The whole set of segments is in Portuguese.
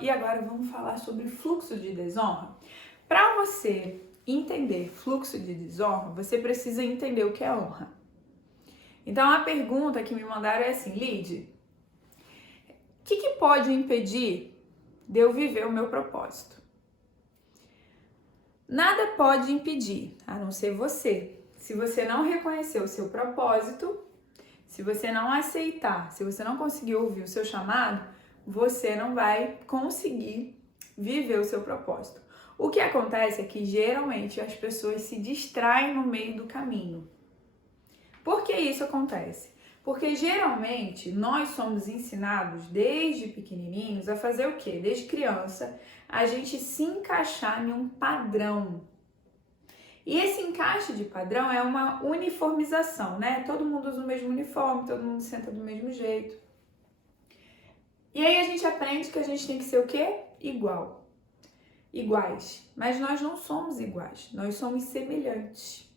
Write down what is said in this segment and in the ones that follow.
E agora vamos falar sobre fluxo de desonra. Para você entender fluxo de desonra, você precisa entender o que é honra. Então a pergunta que me mandaram é assim: Lid, o que pode impedir de eu viver o meu propósito? Nada pode impedir, a não ser você. Se você não reconhecer o seu propósito, se você não aceitar, se você não conseguir ouvir o seu chamado, você não vai conseguir viver o seu propósito. O que acontece é que geralmente as pessoas se distraem no meio do caminho. Por que isso acontece? Porque geralmente nós somos ensinados desde pequenininhos a fazer o quê? Desde criança, a gente se encaixar em um padrão. E esse encaixe de padrão é uma uniformização, né? Todo mundo usa o mesmo uniforme, todo mundo senta do mesmo jeito. E aí a gente aprende que a gente tem que ser o quê? Iguais. Mas nós não somos iguais, nós somos semelhantes.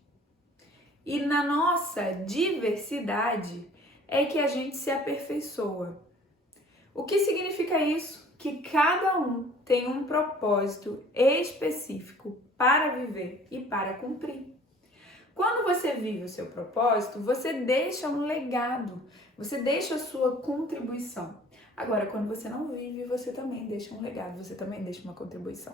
E na nossa diversidade é que a gente se aperfeiçoa. O que significa isso? Que cada um tem um propósito específico para viver e para cumprir. Quando você vive o seu propósito, você deixa um legado, você deixa a sua contribuição. Agora, quando você não vive, você também deixa um legado, você também deixa uma contribuição.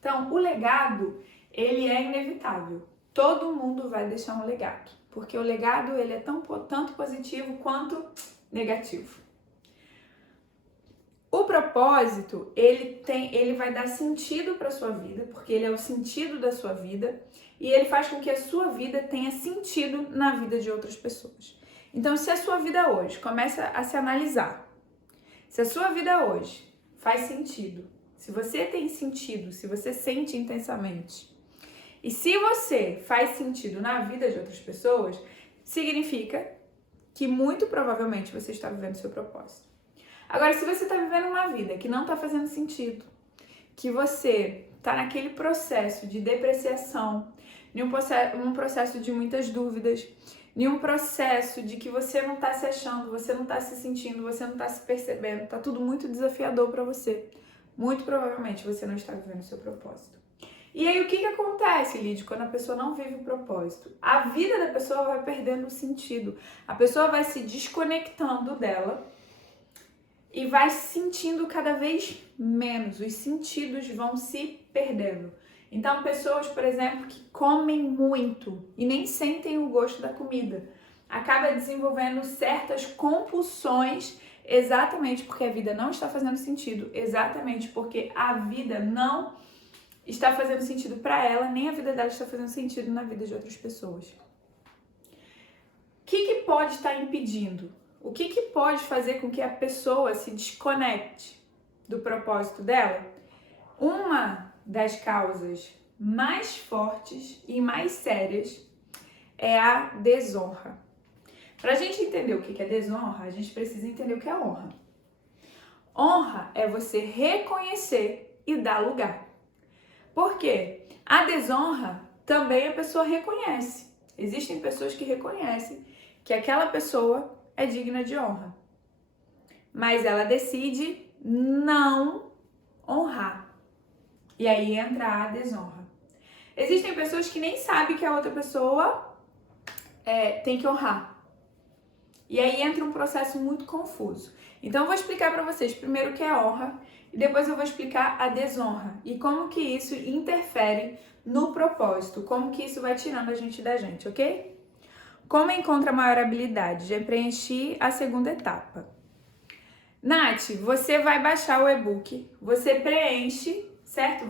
Então, o legado, ele é inevitável. Todo mundo vai deixar um legado, porque o legado ele é tanto positivo quanto negativo. O propósito, ele vai dar sentido para a sua vida, porque ele é o sentido da sua vida e ele faz com que a sua vida tenha sentido na vida de outras pessoas. Então, se a sua vida hoje começa a se analisar, se a sua vida hoje faz sentido, se você tem sentido, se você sente intensamente, e se você faz sentido na vida de outras pessoas, significa que muito provavelmente você está vivendo o seu propósito. Agora, se você está vivendo uma vida que não está fazendo sentido, que você está naquele processo de depreciação, em um processo de muitas dúvidas, em um processo de que você não está se achando, você não está se sentindo, você não está se percebendo, está tudo muito desafiador para você, muito provavelmente você não está vivendo o seu propósito. E aí o que acontece, Lid, quando a pessoa não vive o propósito? A vida da pessoa vai perdendo o sentido, a pessoa vai se desconectando dela e vai se sentindo cada vez menos, os sentidos vão se perdendo. Então, pessoas, por exemplo, que comem muito e nem sentem o gosto da comida, acaba desenvolvendo certas compulsões exatamente porque a vida não está fazendo sentido, exatamente porque a vida não está fazendo sentido para ela, nem a vida dela está fazendo sentido na vida de outras pessoas. O que pode estar impedindo? O que pode fazer com que a pessoa se desconecte do propósito dela? Uma das causas mais fortes e mais sérias é a desonra. Para a gente entender o que é desonra, a gente precisa entender o que é honra. Honra é você reconhecer e dar lugar. Por quê? A desonra também a pessoa reconhece. Existem pessoas que reconhecem que aquela pessoa é digna de honra, mas ela decide não honrar. E aí entra a desonra. Existem pessoas que nem sabem que a outra pessoa tem que honrar. E aí entra um processo muito confuso. Então eu vou explicar para vocês primeiro o que é honra e depois eu vou explicar a desonra e como que isso interfere no propósito, como que isso vai tirando a gente da gente, ok? Como encontra maior habilidade? Já preenchi a segunda etapa. Nath, você vai baixar o e-book, você preenche, certo?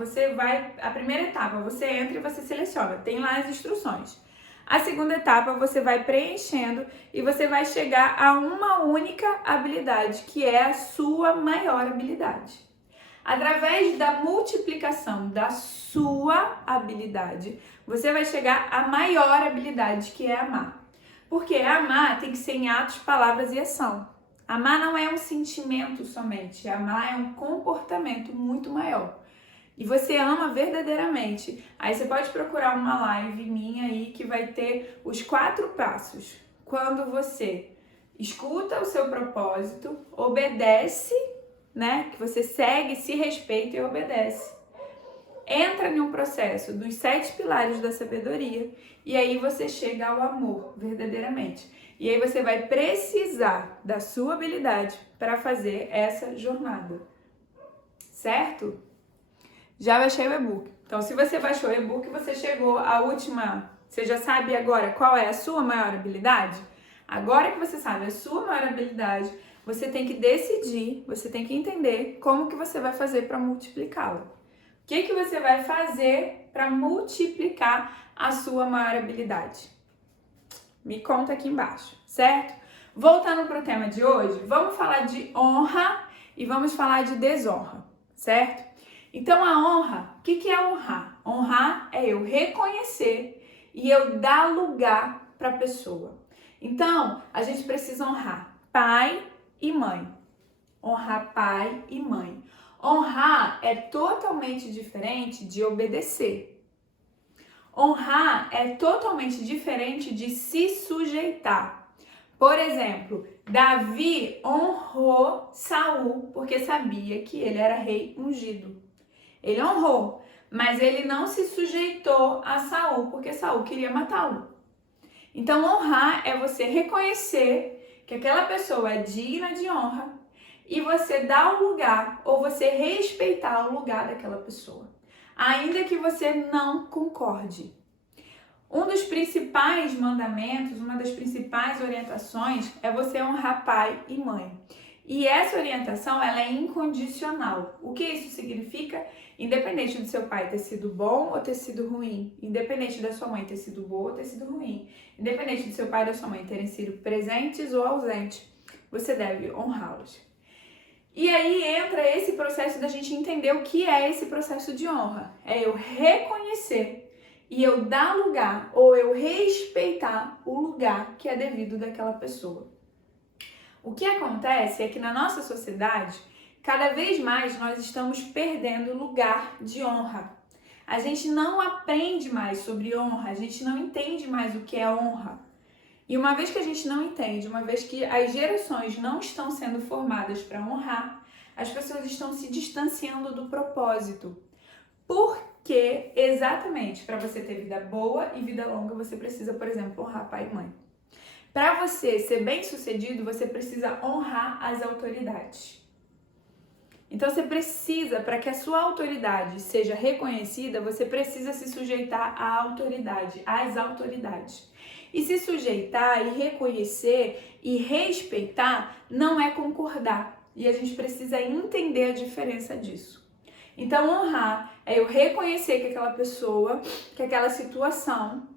A primeira etapa, você entra e você seleciona, tem lá as instruções. A segunda etapa, você vai preenchendo e você vai chegar a uma única habilidade, que é a sua maior habilidade. Através da multiplicação da sua habilidade, você vai chegar à maior habilidade, que é amar. Porque amar tem que ser em atos, palavras e ação. Amar não é um sentimento somente, amar é um comportamento muito maior. E você ama verdadeiramente. Aí você pode procurar uma live minha aí que vai ter os 4 passos. Quando você escuta o seu propósito, obedece né? Que você segue, se respeita e obedece. Entra em um processo dos 7 pilares da sabedoria e aí você chega ao amor, verdadeiramente. E aí você vai precisar da sua habilidade para fazer essa jornada, certo? Já baixei o e-book. Então, se você baixou o e-book, você chegou à última... Você já sabe agora qual é a sua maior habilidade? Agora que você sabe a sua maior habilidade, você tem que decidir, você tem que entender como que você vai fazer para multiplicá-la. O que você vai fazer para multiplicar a sua maior habilidade? Me conta aqui embaixo, certo? Voltando para o tema de hoje, vamos falar de honra e vamos falar de desonra, certo? Então a honra, o que é honrar? Honrar é eu reconhecer e eu dar lugar para a pessoa. Então a gente precisa honrar pai e mãe. Honrar pai e mãe. Honrar é totalmente diferente de obedecer. Honrar é totalmente diferente de se sujeitar. Por exemplo, Davi honrou Saul porque sabia que ele era rei ungido. Ele honrou, mas ele não se sujeitou a Saul porque Saul queria matá-lo. Então honrar é você reconhecer que aquela pessoa é digna de honra e você dar o lugar ou você respeitar o lugar daquela pessoa, ainda que você não concorde. Um dos principais mandamentos, uma das principais orientações é você honrar pai e mãe. E essa orientação, ela é incondicional. O que isso significa? Independente do seu pai ter sido bom ou ter sido ruim, independente da sua mãe ter sido boa ou ter sido ruim, independente do seu pai e da sua mãe terem sido presentes ou ausentes, você deve honrá-los. E aí entra esse processo da gente entender o que é esse processo de honra. É eu reconhecer e eu dar lugar ou eu respeitar o lugar que é devido daquela pessoa. O que acontece é que na nossa sociedade, cada vez mais nós estamos perdendo lugar de honra. A gente não aprende mais sobre honra, a gente não entende mais o que é honra. E uma vez que a gente não entende, uma vez que as gerações não estão sendo formadas para honrar, as pessoas estão se distanciando do propósito. Porque, exatamente, para você ter vida boa e vida longa, você precisa, por exemplo, honrar pai e mãe. Para você ser bem-sucedido, você precisa honrar as autoridades. Então, você precisa, para que a sua autoridade seja reconhecida, você precisa se sujeitar à autoridade, às autoridades. E se sujeitar e reconhecer e respeitar não é concordar. E a gente precisa entender a diferença disso. Então, honrar é eu reconhecer que aquela pessoa, que aquela situação,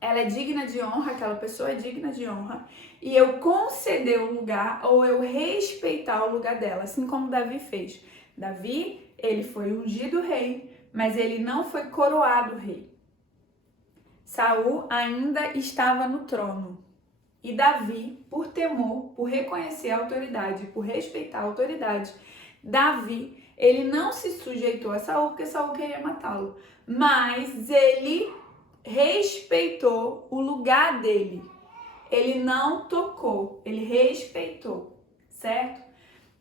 ela é digna de honra, aquela pessoa é digna de honra, e eu conceder o lugar ou eu respeitar o lugar dela, assim como Davi fez. Davi, ele foi ungido rei, mas ele não foi coroado rei. Saul ainda estava no trono. E Davi, por temor, por reconhecer a autoridade, por respeitar a autoridade, Davi, ele não se sujeitou a Saul porque Saul queria matá-lo, mas ele respeitou o lugar dele. Ele não tocou, ele respeitou, certo?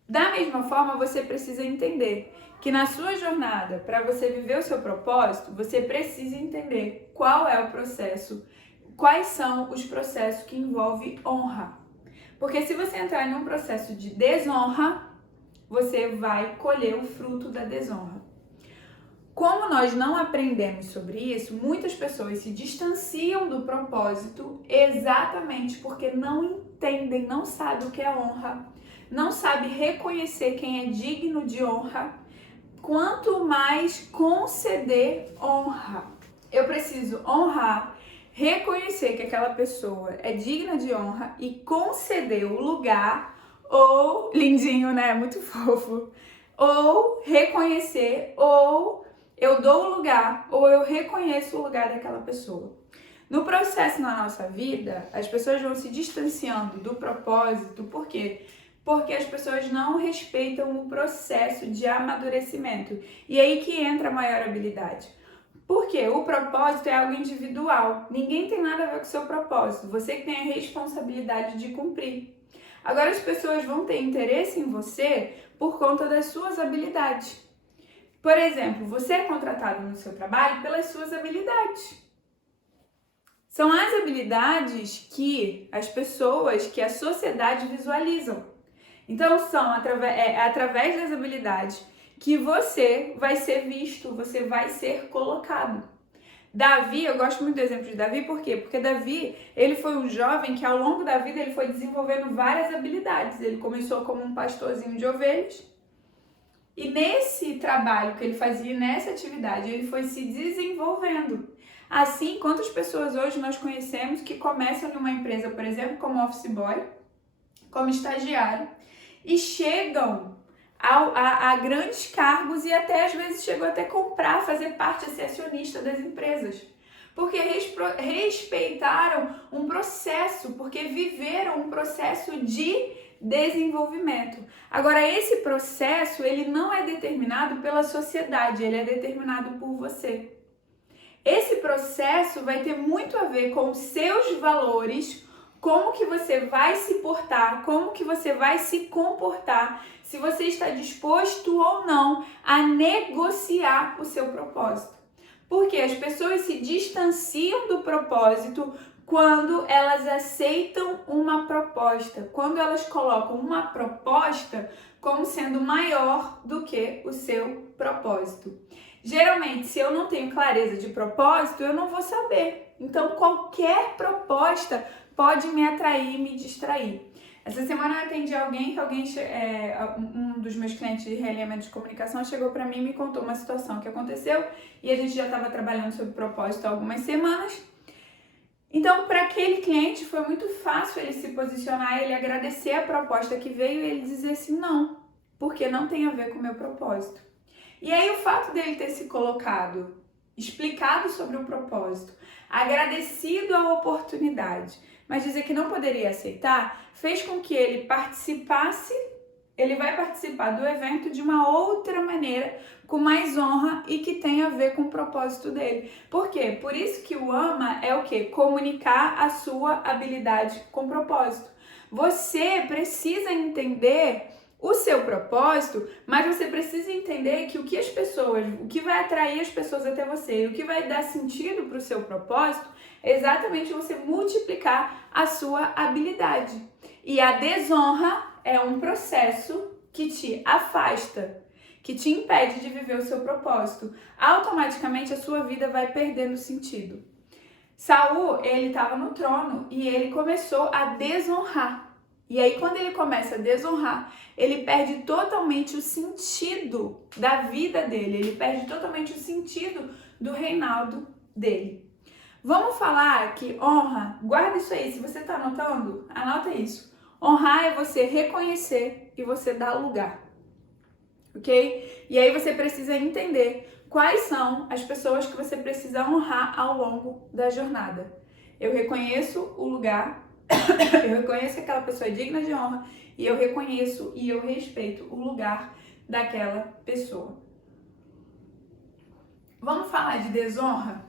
Da mesma forma, você precisa entender que na sua jornada, para você viver o seu propósito, você precisa entender qual é o processo, quais são os processos que envolvem honra. Porque se você entrar em um processo de desonra, você vai colher o fruto da desonra. Como nós não aprendemos sobre isso, muitas pessoas se distanciam do propósito exatamente porque não entendem, não sabem o que é honra, não sabem reconhecer quem é digno de honra, quanto mais conceder honra. Eu preciso honrar, reconhecer que aquela pessoa é digna de honra e conceder o lugar, ou, lindinho, né? Muito fofo, ou reconhecer, ou eu dou o lugar, ou eu reconheço o lugar daquela pessoa. No processo na nossa vida, as pessoas vão se distanciando do propósito, por quê? Porque as pessoas não respeitam o processo de amadurecimento. E aí que entra a maior habilidade. Porque o propósito é algo individual. Ninguém tem nada a ver com o seu propósito. Você que tem a responsabilidade de cumprir. Agora as pessoas vão ter interesse em você por conta das suas habilidades. Por exemplo, você é contratado no seu trabalho pelas suas habilidades. São as habilidades que as pessoas, que a sociedade visualizam. Então, são através das habilidades que você vai ser visto, você vai ser colocado. Davi, eu gosto muito do exemplo de Davi, por quê? Porque Davi, ele foi um jovem que ao longo da vida ele foi desenvolvendo várias habilidades. Ele começou como um pastorzinho de ovelhas e nesse trabalho que ele fazia, nessa atividade, ele foi se desenvolvendo. Assim, quantas pessoas hoje nós conhecemos que começam numa empresa, por exemplo, como office boy, como estagiário, e chegam a grandes cargos e até às vezes chegam até comprar, fazer parte, ser acionista das empresas. Porque respeitaram um processo, porque viveram um processo de desenvolvimento. Agora, esse processo, ele não é determinado pela sociedade, ele é determinado por você. Esse processo vai ter muito a ver com os seus valores, como que você vai se portar, como que você vai se comportar, se você está disposto ou não a negociar o seu propósito. Porque as pessoas se distanciam do propósito quando elas aceitam uma proposta, quando elas colocam uma proposta como sendo maior do que o seu propósito. Geralmente, se eu não tenho clareza de propósito, eu não vou saber. Então, qualquer proposta pode me atrair e me distrair. Essa semana eu atendi um dos meus clientes de realinhamento de comunicação chegou para mim e me contou uma situação que aconteceu e a gente já estava trabalhando sobre propósito há algumas semanas. Então, para aquele cliente foi muito fácil ele se posicionar, ele agradecer a proposta que veio e ele dizer assim, não, porque não tem a ver com o meu propósito. E aí o fato dele ter se colocado, explicado sobre o propósito, agradecido a oportunidade, mas dizer que não poderia aceitar, fez com que ele participasse, ele vai participar do evento de uma outra maneira, com mais honra e que tem a ver com o propósito dele. Por quê? Por isso que o AMA é o quê? Comunicar a sua habilidade com propósito. Você precisa entender o seu propósito, mas você precisa entender que o que vai atrair as pessoas até você e o que vai dar sentido para o seu propósito é exatamente você multiplicar a sua habilidade. E a desonra é um processo que te afasta, que te impede de viver o seu propósito. Automaticamente a sua vida vai perdendo sentido. Saul, ele estava no trono e ele começou a desonrar. E aí, quando ele começa a desonrar, ele perde totalmente o sentido da vida dele, ele perde totalmente o sentido do reinado dele. Vamos falar que honra, guarda isso aí, se você está anotando, anota isso. Honrar é você reconhecer e você dar lugar, ok? E aí você precisa entender quais são as pessoas que você precisa honrar ao longo da jornada. Eu reconheço o lugar, eu reconheço que aquela pessoa é digna de honra e eu reconheço e eu respeito o lugar daquela pessoa. Vamos falar de desonra?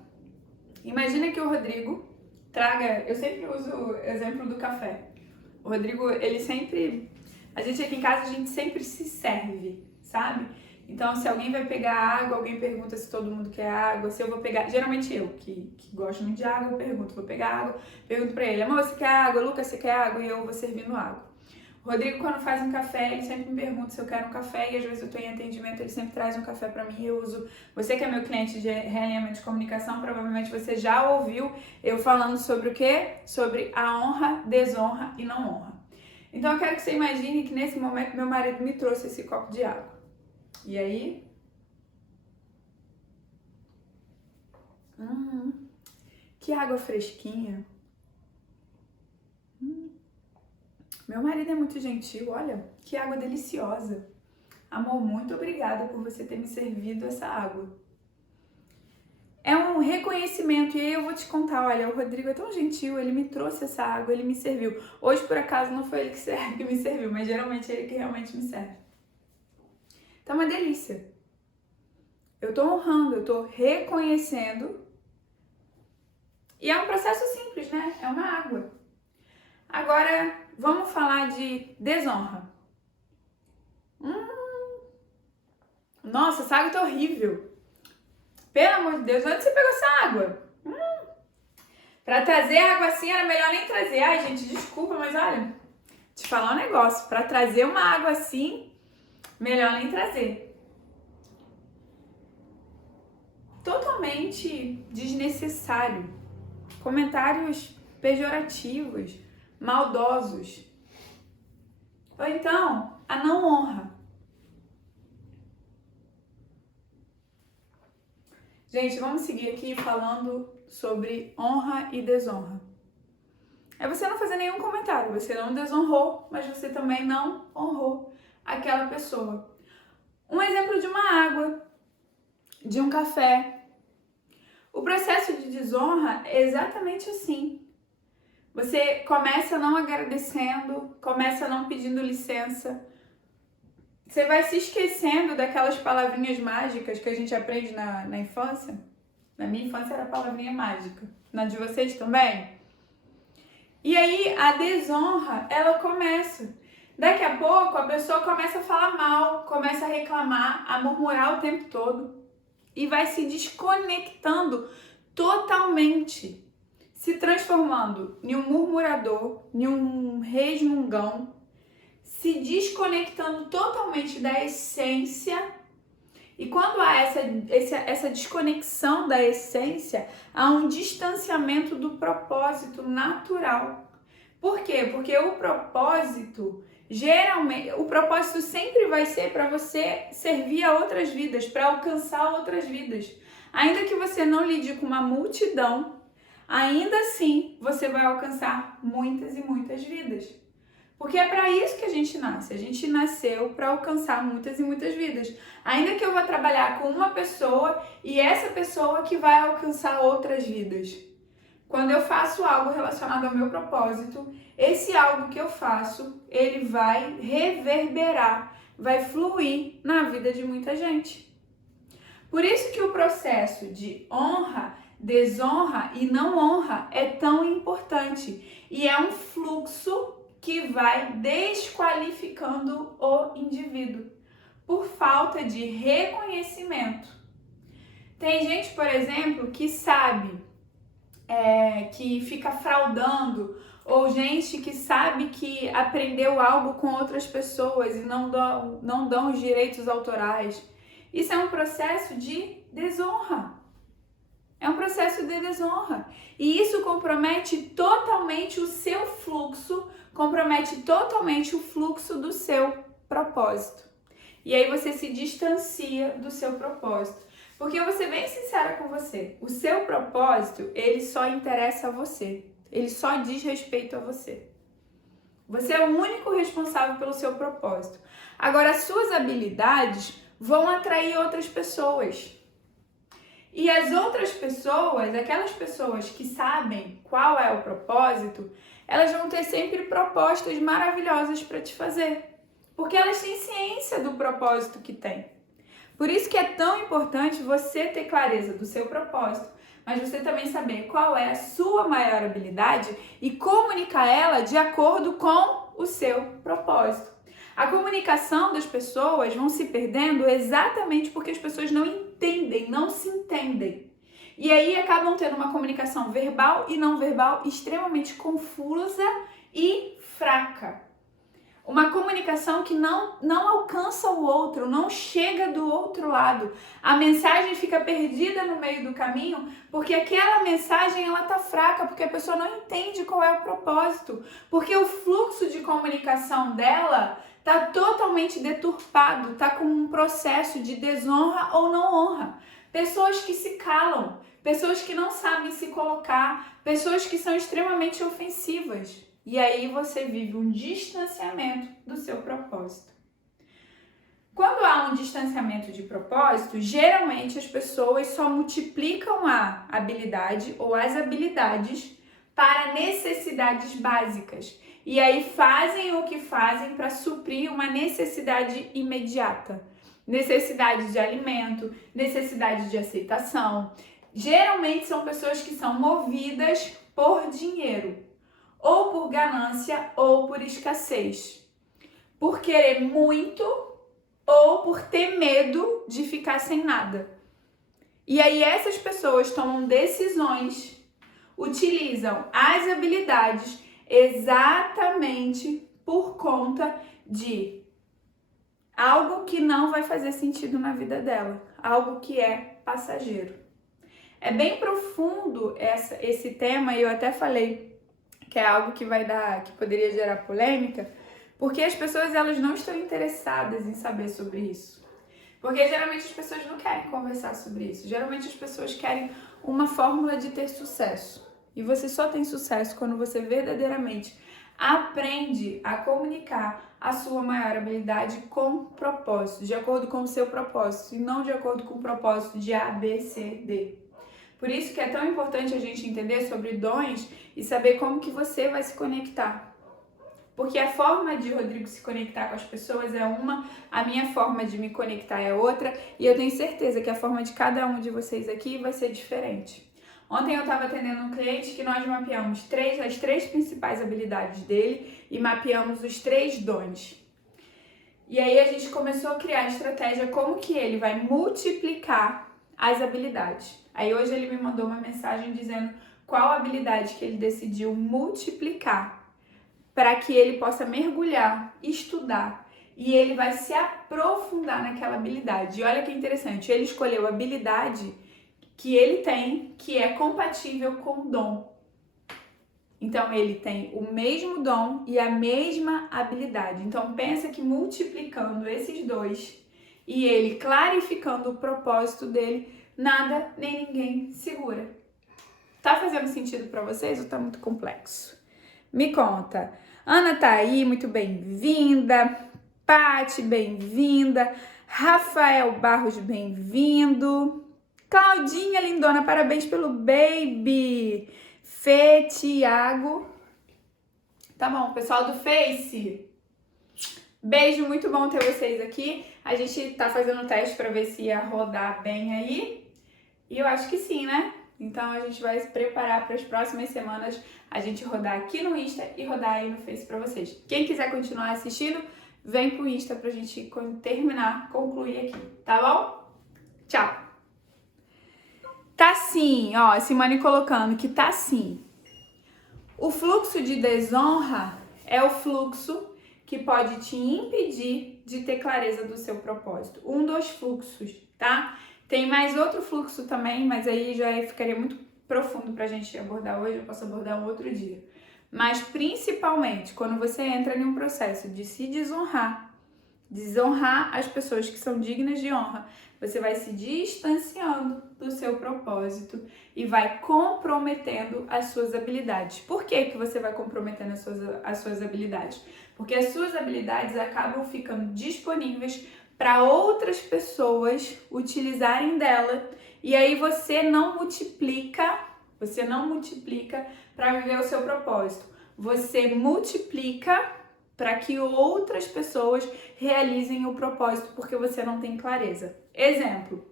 Imagina que o Rodrigo traga, eu sempre uso o exemplo do café. O Rodrigo, a gente aqui em casa, a gente sempre se serve, sabe? Então, se alguém vai pegar água, alguém pergunta se todo mundo quer água, se eu vou pegar... Geralmente eu, que gosto muito de água, eu pergunto, vou pegar água, pergunto pra ele, amor, você quer água? Lucas, você quer água? E eu vou servindo água. O Rodrigo, quando faz um café, ele sempre me pergunta se eu quero um café e às vezes eu tô em atendimento, ele sempre traz um café pra mim e eu uso... Você que é meu cliente de realinhamento de comunicação, provavelmente você já ouviu eu falando sobre o quê? Sobre a honra, desonra e não honra. Então, eu quero que você imagine que nesse momento meu marido me trouxe esse copo de água. E aí, que água fresquinha. Meu marido é muito gentil, olha, que água deliciosa. Amor, muito obrigada por você ter me servido essa água. É um reconhecimento, e aí eu vou te contar, olha, o Rodrigo é tão gentil, ele me trouxe essa água, ele me serviu. Hoje, por acaso, não foi ele que me serviu, mas geralmente é ele que realmente me serve. Tá uma delícia. Eu tô honrando, eu tô reconhecendo. E é um processo simples, né? É uma água. Agora, vamos falar de desonra. Nossa, essa água tá horrível. Pelo amor de Deus, onde você pegou essa água? Pra trazer água assim era melhor nem trazer. Ai, gente, desculpa, mas olha, te falar um negócio. Pra trazer uma água assim, melhor nem trazer. Totalmente desnecessário. Comentários pejorativos, maldosos. Ou então, a não honra. Gente, vamos seguir aqui falando sobre honra e desonra. É você não fazer nenhum comentário, você não desonrou, mas você também não honrou aquela pessoa. Um exemplo de uma água, de um café. O processo de desonra é exatamente assim. Você começa não agradecendo, começa não pedindo licença. Você vai se esquecendo daquelas palavrinhas mágicas que a gente aprende na infância. Na minha infância era palavrinha mágica. Na de vocês também? E aí a desonra, ela começa. Daqui a pouco a pessoa começa a falar mal, começa a reclamar, a murmurar o tempo todo. E vai se desconectando totalmente. Se transformando em um murmurador, em um resmungão. Se desconectando totalmente da essência. E quando há essa desconexão da essência, há um distanciamento do propósito natural. Por quê? Porque o propósito, geralmente, o propósito sempre vai ser para você servir a outras vidas, para alcançar outras vidas. Ainda que você não lide com uma multidão, ainda assim você vai alcançar muitas e muitas vidas. Porque é para isso que a gente nasce. A gente nasceu para alcançar muitas e muitas vidas. Ainda que eu vá trabalhar com uma pessoa e essa pessoa que vai alcançar outras vidas. Quando eu faço algo relacionado ao meu propósito, esse algo que eu faço, ele vai reverberar, vai fluir na vida de muita gente. Por isso que o processo de honra, desonra e não honra é tão importante. E é um fluxo que vai desqualificando o indivíduo por falta de reconhecimento. Tem gente, por exemplo, que sabe que fica fraudando, ou gente que sabe que aprendeu algo com outras pessoas e não dão os direitos autorais. Isso é um processo de desonra. É um processo de desonra. E isso compromete totalmente o seu fluxo, compromete totalmente o fluxo do seu propósito. E aí você se distancia do seu propósito. Porque eu vou ser bem sincera com você. O seu propósito, ele só interessa a você. Ele só diz respeito a você. Você é o único responsável pelo seu propósito. Agora, as suas habilidades vão atrair outras pessoas. E as outras pessoas, aquelas pessoas que sabem qual é o propósito, elas vão ter sempre propostas maravilhosas para te fazer. Porque elas têm ciência do propósito que tem. Por isso que é tão importante você ter clareza do seu propósito, mas você também saber qual é a sua maior habilidade e comunicar ela de acordo com o seu propósito. A comunicação das pessoas vão se perdendo exatamente porque as pessoas não entendem, não se entendem. E aí acabam tendo uma comunicação verbal e não verbal extremamente confusa e fraca. Uma comunicação que não alcança o outro, não chega do outro lado. A mensagem fica perdida no meio do caminho porque aquela mensagem ela tá fraca, porque a pessoa não entende qual é o propósito. Porque o fluxo de comunicação dela tá totalmente deturpado, tá com um processo de desonra ou não honra. Pessoas que se calam, pessoas que não sabem se colocar, pessoas que são extremamente ofensivas. E aí você vive um distanciamento do seu propósito. Quando há um distanciamento de propósito, geralmente as pessoas só multiplicam a habilidade ou as habilidades para necessidades básicas. E aí fazem o que fazem para suprir uma necessidade imediata. Necessidade de alimento, necessidade de aceitação. Geralmente são pessoas que são movidas por dinheiro. Ou por ganância ou por escassez. Por querer muito ou por ter medo de ficar sem nada. E aí essas pessoas tomam decisões, utilizam as habilidades exatamente por conta de algo que não vai fazer sentido na vida dela, algo que é passageiro. É bem profundo esse tema e eu até falei que é algo que que poderia gerar polêmica, porque as pessoas elas não estão interessadas em saber sobre isso. Porque geralmente as pessoas não querem conversar sobre isso. Geralmente as pessoas querem uma fórmula de ter sucesso. E você só tem sucesso quando você verdadeiramente aprende a comunicar a sua maior habilidade com propósito, de acordo com o seu propósito, e não de acordo com o propósito de A, B, C, D. Por isso que é tão importante a gente entender sobre dons e saber como que você vai se conectar. Porque a forma de Rodrigo se conectar com as pessoas é uma, a minha forma de me conectar é outra, e eu tenho certeza que a forma de cada um de vocês aqui vai ser diferente. Ontem eu estava atendendo um cliente que nós mapeamos as três principais habilidades dele e mapeamos os 3 dons. E aí a gente começou a criar a estratégia como que ele vai multiplicar as habilidades. Aí hoje ele me mandou uma mensagem dizendo qual habilidade que ele decidiu multiplicar para que ele possa mergulhar, estudar e ele vai se aprofundar naquela habilidade. E olha que interessante, ele escolheu a habilidade que ele tem, que é compatível com o dom. Então, ele tem o mesmo dom e a mesma habilidade. Então, pensa que multiplicando esses dois e ele clarificando o propósito dele, nada nem ninguém segura. Tá fazendo sentido para vocês ou tá muito complexo? Me conta. Ana tá aí, muito bem-vinda. Pati, bem-vinda. Rafael Barros, bem-vindo. Claudinha lindona, parabéns pelo baby. Fê, Thiago. Tá bom, pessoal do Face. Beijo, muito bom ter vocês aqui. A gente tá fazendo um teste pra ver se ia rodar bem aí. E eu acho que sim, né? Então a gente vai se preparar para as próximas semanas a gente rodar aqui no Insta e rodar aí no Face pra vocês. Quem quiser continuar assistindo, vem pro Insta pra gente concluir aqui, tá bom? Tchau! Tá sim, ó, Simone colocando que tá sim. O fluxo de desonra é o fluxo que pode te impedir de ter clareza do seu propósito. Um dos fluxos, tá? Tem mais outro fluxo também, mas aí já ficaria muito profundo pra gente abordar hoje, eu posso abordar um outro dia. Mas principalmente quando você entra em um processo de se desonrar as pessoas que são dignas de honra, você vai se distanciando do seu propósito e vai comprometendo as suas habilidades. Por que você vai comprometendo as suas habilidades? Porque as suas habilidades acabam ficando disponíveis para outras pessoas utilizarem dela e aí você não multiplica para viver o seu propósito. Você multiplica para que outras pessoas realizem o propósito porque você não tem clareza. Exemplo,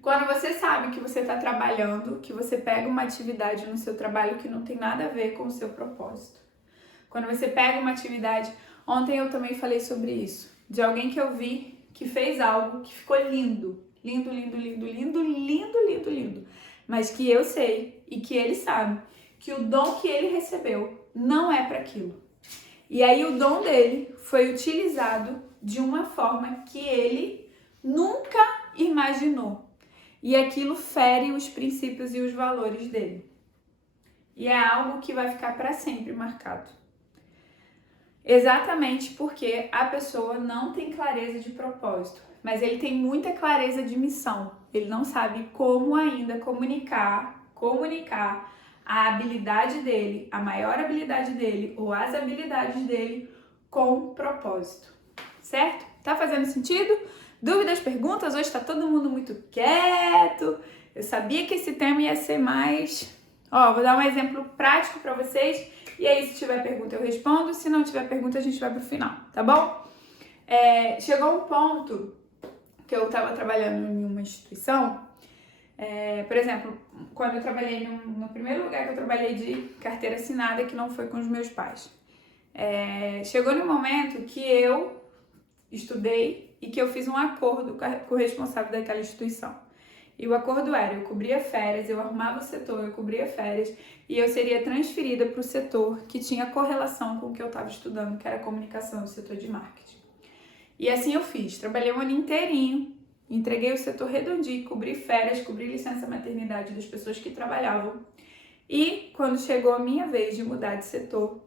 quando você sabe que você está trabalhando, que você pega uma atividade no seu trabalho que não tem nada a ver com o seu propósito. Quando você pega uma atividade, ontem eu também falei sobre isso, de alguém que eu vi que fez algo que ficou lindo, lindo, lindo, lindo, lindo, lindo, lindo, lindo, mas que eu sei e que ele sabe que o dom que ele recebeu não é para aquilo. E aí o dom dele foi utilizado de uma forma que ele nunca imaginou. E aquilo fere os princípios e os valores dele. E é algo que vai ficar para sempre marcado. Exatamente porque a pessoa não tem clareza de propósito, mas ele tem muita clareza de missão. Ele não sabe como ainda comunicar a habilidade dele, a maior habilidade dele ou as habilidades dele com propósito, certo? Tá fazendo sentido? Dúvidas, perguntas? Hoje tá todo mundo muito quieto. Eu sabia que esse tema ia ser mais... Ó, vou dar um exemplo prático para vocês e aí se tiver pergunta eu respondo, se não tiver pergunta a gente vai pro final, tá bom? Chegou um ponto que eu tava trabalhando em uma instituição. Por exemplo, quando eu trabalhei no primeiro lugar que eu trabalhei de carteira assinada, que não foi com os meus pais, chegou no momento que eu estudei e que eu fiz um acordo com o responsável daquela instituição. E o acordo era, eu cobria férias, eu arrumava o setor, eu cobria férias e eu seria transferida para o setor que tinha correlação com o que eu estava estudando, que era comunicação, o setor de marketing. E assim eu fiz, trabalhei um ano inteirinho, entreguei o setor redondinho, cobri férias, cobri licença maternidade das pessoas que trabalhavam. E quando chegou a minha vez de mudar de setor,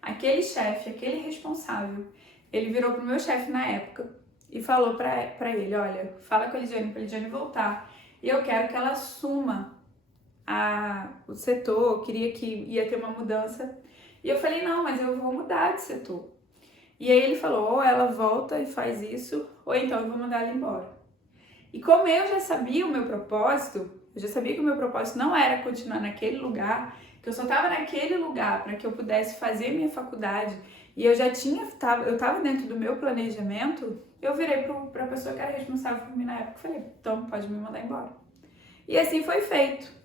aquele chefe, aquele responsável, ele virou pro meu chefe na época e falou pra ele, olha, fala com a Lidiane pra Lidiane voltar e eu quero que ela assuma o setor, queria que ia ter uma mudança. E eu falei, não, mas eu vou mudar de setor. E aí ele falou, ou ela volta e faz isso, ou então eu vou mandar ela embora. E como eu já sabia o meu propósito, eu já sabia que o meu propósito não era continuar naquele lugar, que eu só estava naquele lugar para que eu pudesse fazer minha faculdade, e eu já eu estava dentro do meu planejamento, eu virei para a pessoa que era responsável por mim na época e falei, então pode me mandar embora. E assim foi feito.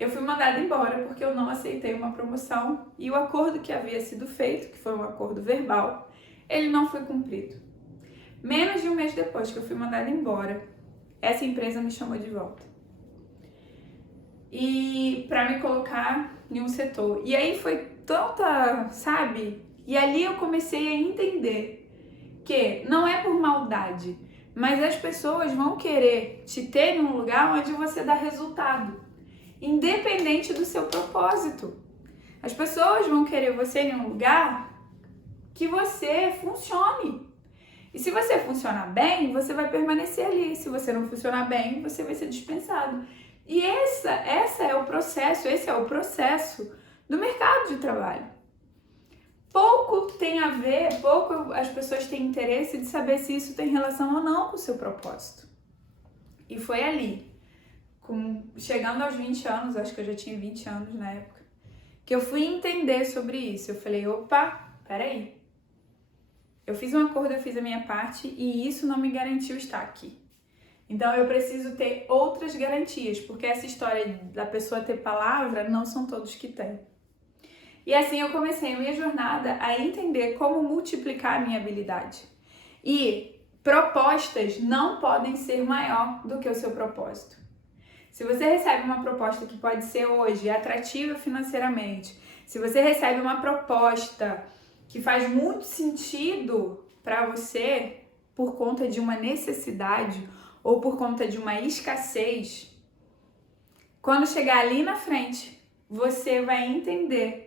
Eu fui mandada embora porque eu não aceitei uma promoção e o acordo que havia sido feito, que foi um acordo verbal, ele não foi cumprido. Menos de um mês depois que eu fui mandada embora, essa empresa me chamou de volta. E para me colocar em um setor. E aí foi tanta, sabe? E ali eu comecei a entender que não é por maldade, mas as pessoas vão querer te ter em um lugar onde você dá resultado, independente do seu propósito. As pessoas vão querer você em um lugar que você funcione. E se você funcionar bem, você vai permanecer ali. Se você não funcionar bem, você vai ser dispensado. E esse é o processo do mercado de trabalho. Pouco tem a ver, pouco as pessoas têm interesse de saber se isso tem relação ou não com o seu propósito. E foi ali, chegando aos 20 anos, acho que eu já tinha 20 anos na época, que eu fui entender sobre isso. Eu falei, opa, peraí. Eu fiz um acordo, eu fiz a minha parte e isso não me garantiu estar aqui. Então eu preciso ter outras garantias, porque essa história da pessoa ter palavra não são todos que têm. E assim eu comecei a minha jornada a entender como multiplicar a minha habilidade. E propostas não podem ser maior do que o seu propósito. Se você recebe uma proposta que pode ser hoje atrativa financeiramente, se você recebe uma proposta que faz muito sentido para você por conta de uma necessidade ou por conta de uma escassez, quando chegar ali na frente, você vai entender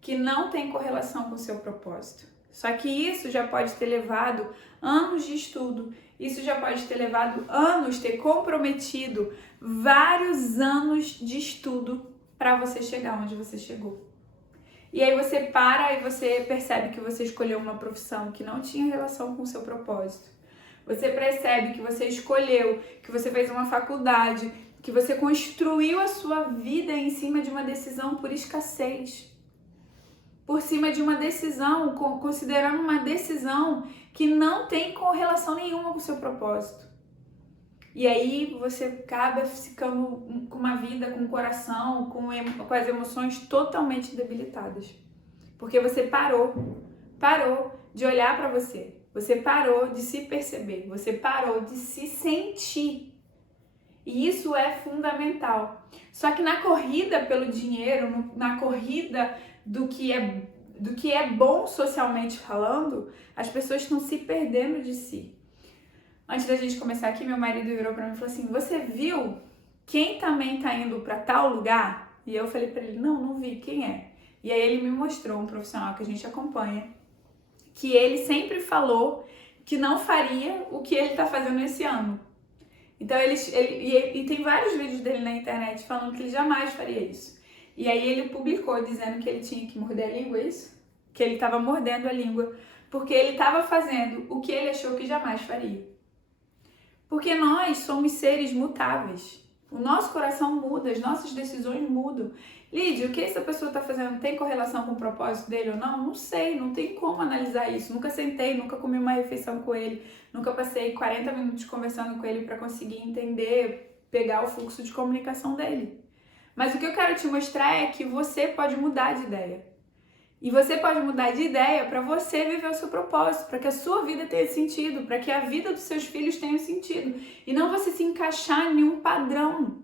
que não tem correlação com o seu propósito. Só que isso já pode ter levado anos de estudo, isso já pode ter levado anos, ter comprometido vários anos de estudo para você chegar onde você chegou. E aí você para e você percebe que você escolheu uma profissão que não tinha relação com o seu propósito. Você percebe que você escolheu, que você fez uma faculdade, que você construiu a sua vida em cima de uma decisão por escassez. Por cima de uma decisão, considerando uma decisão que não tem correlação nenhuma com o seu propósito. E aí você acaba ficando com uma vida, com o coração, com as emoções totalmente debilitadas. Porque você parou de olhar para você. Você parou de se perceber. Você parou de se sentir. E isso é fundamental. Só que na corrida pelo dinheiro, na corrida do que é bom socialmente falando, as pessoas estão se perdendo de si. Antes da gente começar aqui, meu marido virou pra mim e falou assim, você viu quem também tá indo pra tal lugar? E eu falei pra ele, não vi, quem é? E aí ele me mostrou um profissional que a gente acompanha, que ele sempre falou que não faria o que ele tá fazendo esse ano. Então e tem vários vídeos dele na internet falando que ele jamais faria isso. E aí ele publicou dizendo que ele tinha que morder a língua, isso? Que ele estava mordendo a língua, porque ele estava fazendo o que ele achou que jamais faria. Porque nós somos seres mutáveis. O nosso coração muda, as nossas decisões mudam. Lídia, o que essa pessoa está fazendo tem correlação com o propósito dele ou não? Não sei, não tem como analisar isso. Nunca sentei, nunca comi uma refeição com ele, nunca passei 40 minutos conversando com ele para conseguir entender, pegar o fluxo de comunicação dele. Mas o que eu quero te mostrar é que você pode mudar de ideia. E você pode mudar de ideia para você viver o seu propósito, para que a sua vida tenha sentido, para que a vida dos seus filhos tenha sentido. E não você se encaixar em nenhum padrão.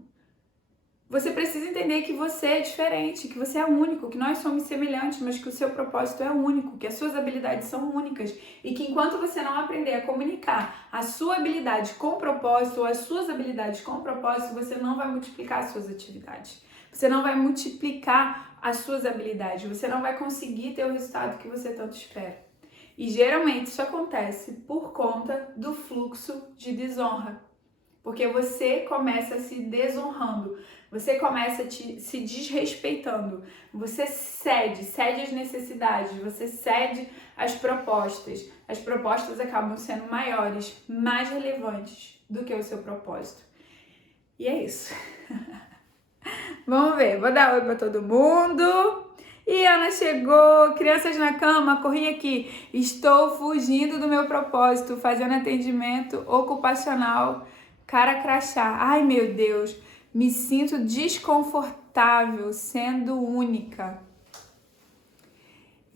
Você precisa entender que você é diferente, que você é único, que nós somos semelhantes, mas que o seu propósito é único, que as suas habilidades são únicas e que enquanto você não aprender a comunicar a sua habilidade com propósito ou as suas habilidades com propósito, você não vai multiplicar as suas atividades. Você não vai multiplicar as suas habilidades, você não vai conseguir ter o resultado que você tanto espera. E geralmente isso acontece por conta do fluxo de desonra. Porque você começa se desonrando, você começa se desrespeitando, você cede às necessidades, você cede às propostas. As propostas acabam sendo maiores, mais relevantes do que o seu propósito. E é isso. Vamos ver, vou dar oi para todo mundo. E Ana chegou, crianças na cama, corri aqui. Estou fugindo do meu propósito, fazendo atendimento ocupacional. Cara crachá, ai meu Deus, me sinto desconfortável sendo única.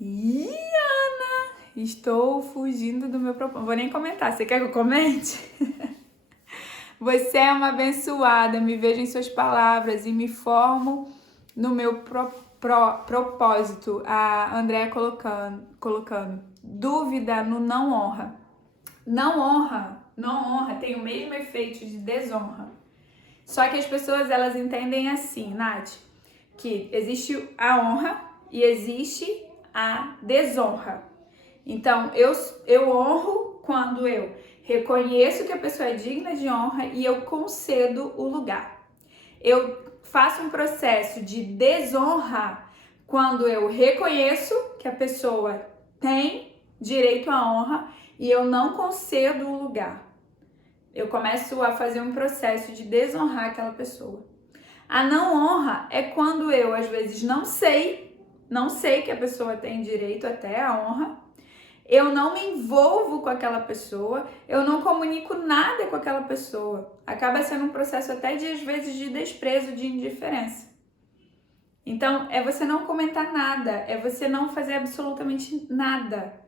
Ih, Ana, estou fugindo do meu propósito. Vou nem comentar, você quer que eu comente? Você é uma abençoada, me vejo em suas palavras e me formo no meu propósito. A Andréa colocando dúvida no não honra. Não honra tem o mesmo efeito de desonra. Só que as pessoas, elas entendem assim, Nath, que existe a honra e existe a desonra. Então, eu honro quando eu reconheço que a pessoa é digna de honra e eu concedo o lugar. Eu faço um processo de desonra quando eu reconheço que a pessoa tem direito à honra e eu não concedo o lugar. Eu começo a fazer um processo de desonrar aquela pessoa. A não honra é quando eu, às vezes, não sei que a pessoa tem direito até à honra, eu não me envolvo com aquela pessoa, eu não comunico nada com aquela pessoa. Acaba sendo um processo até de, às vezes, de desprezo, de indiferença. Então, é você não comentar nada, é você não fazer absolutamente nada.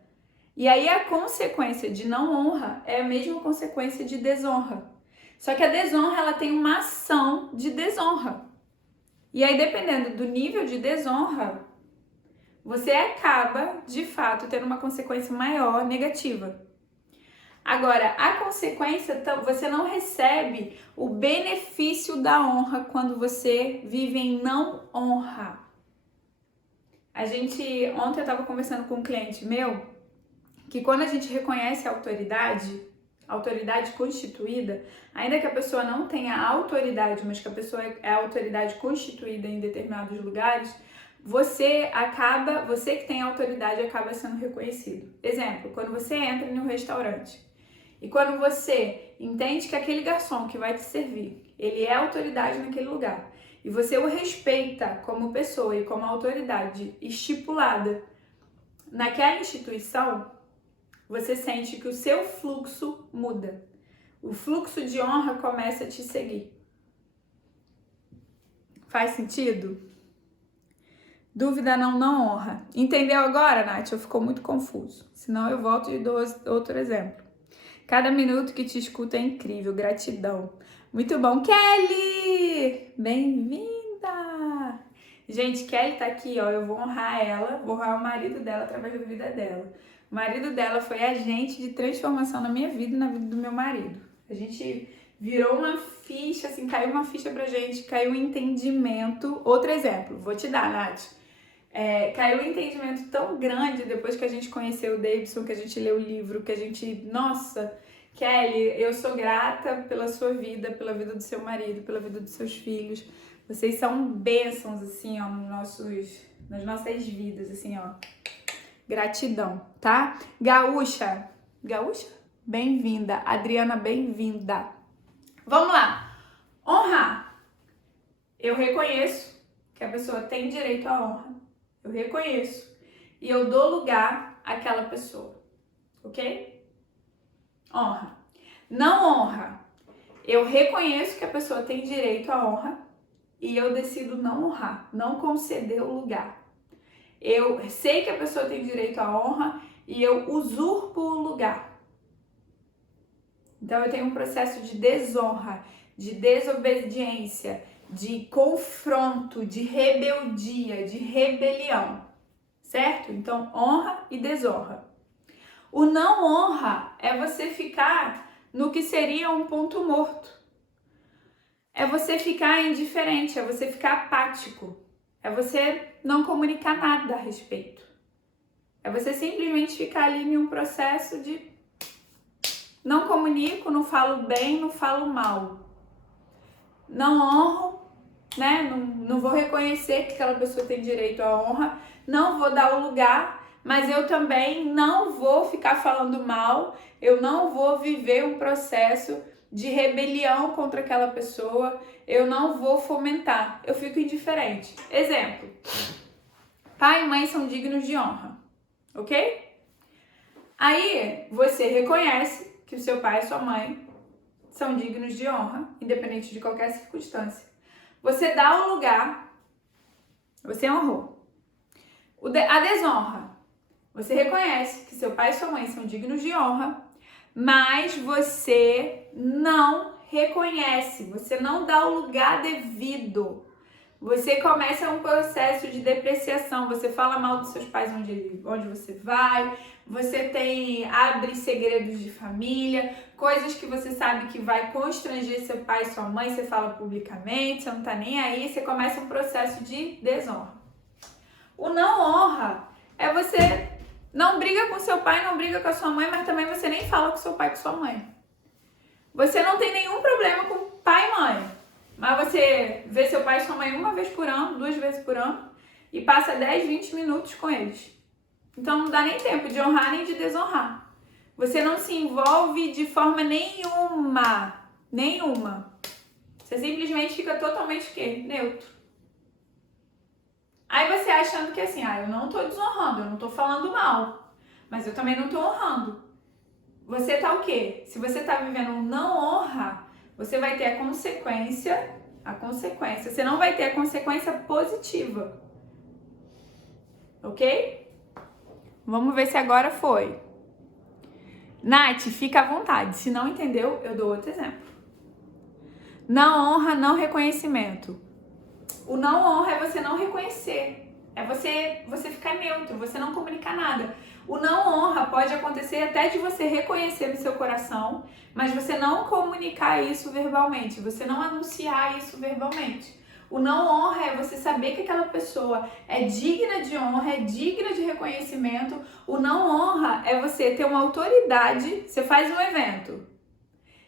E aí a consequência de não honra é a mesma consequência de desonra. Só que a desonra, ela tem uma ação de desonra. E aí, dependendo do nível de desonra, você acaba, de fato, tendo uma consequência maior, negativa. Agora, a consequência, você não recebe o benefício da honra quando você vive em não honra. Ontem eu estava conversando com um cliente meu, que quando a gente reconhece a autoridade constituída, ainda que a pessoa não tenha autoridade, mas que a pessoa é autoridade constituída em determinados lugares, você que tem autoridade acaba sendo reconhecido. Exemplo, quando você entra em um restaurante e quando você entende que aquele garçom que vai te servir, ele é autoridade naquele lugar e você o respeita como pessoa e como autoridade estipulada naquela instituição, você sente que o seu fluxo muda. O fluxo de honra começa a te seguir. Faz sentido? Dúvida não honra. Entendeu agora, Nath? Eu ficou muito confuso. Senão eu volto e dou outro exemplo. Cada minuto que te escuto é incrível. Gratidão. Muito bom. Kelly! Bem-vinda! Gente, Kelly tá aqui, ó. Eu vou honrar ela, vou honrar o marido dela através da vida dela. O marido dela foi agente de transformação na minha vida e na vida do meu marido. A gente virou uma ficha, assim, caiu uma ficha pra gente, caiu um entendimento. Outro exemplo, vou te dar, Nath. Caiu um entendimento tão grande depois que a gente conheceu o Davidson, que a gente leu o livro, que a gente... Nossa, Kelly, eu sou grata pela sua vida, pela vida do seu marido, pela vida dos seus filhos. Vocês são bênçãos, assim, ó, nas nossas vidas, assim, ó. Gratidão, tá? Gaúcha? Bem-vinda. Adriana, bem-vinda. Vamos lá. Honrar. Eu reconheço que a pessoa tem direito à honra. Eu reconheço. E eu dou lugar àquela pessoa. Ok? Honra. Não honra. Eu reconheço que a pessoa tem direito à honra e eu decido não honrar, não conceder o lugar. eu sei que a pessoa tem direito à honra e eu usurpo o lugar. Então eu tenho um processo de desonra, de desobediência, de confronto, de rebeldia, de rebelião, certo? Então honra e desonra. O não honra é você ficar no que seria um ponto morto. É você ficar indiferente, é você ficar apático. É você não comunicar nada a respeito. É você simplesmente ficar ali em um processo de não comunico, não falo bem, não falo mal. Não honro, né? Não vou reconhecer que aquela pessoa tem direito à honra, não vou dar o lugar, mas eu também não vou ficar falando mal, eu não vou viver um processo de rebelião contra aquela pessoa, eu não vou fomentar, eu fico indiferente. Exemplo, pai e mãe são dignos de honra, ok? Aí você reconhece que o seu pai e sua mãe são dignos de honra, independente de qualquer circunstância. Você dá o lugar, você honrou. A desonra, você reconhece que seu pai e sua mãe são dignos de honra, mas você não reconhece, você não dá o lugar devido. Você começa um processo de depreciação, você fala mal dos seus pais onde você vai, você abre segredos de família, coisas que você sabe que vai constranger seu pai e sua mãe, você fala publicamente, você não tá nem aí, você começa um processo de desonra. O não honra é você não briga com seu pai, não briga com a sua mãe, mas também você nem fala com seu pai e com sua mãe. Você não tem nenhum problema com pai e mãe, mas você vê seu pai e sua mãe uma vez por ano, 2 vezes por ano, e passa 10, 20 minutos com eles. Então não dá nem tempo de honrar nem de desonrar. Você não se envolve de forma nenhuma. Você simplesmente fica totalmente o quê? Neutro. Aí você achando que assim, eu não tô desonrando, eu não tô falando mal, mas eu também não tô honrando. Você tá o quê? Se você tá vivendo um não honra, você vai ter a consequência, você não vai ter a consequência positiva. Ok? Vamos ver se agora foi. Nath, fica à vontade. Se não entendeu, eu dou outro exemplo. Não honra, não reconhecimento. O não honra é você não reconhecer. É você ficar neutro, você não comunicar nada. O não honra pode acontecer até de você reconhecer no seu coração, mas você não comunicar isso verbalmente, você não anunciar isso verbalmente. O não honra é você saber que aquela pessoa é digna de honra, é digna de reconhecimento. O não honra é você ter uma autoridade, você faz um evento.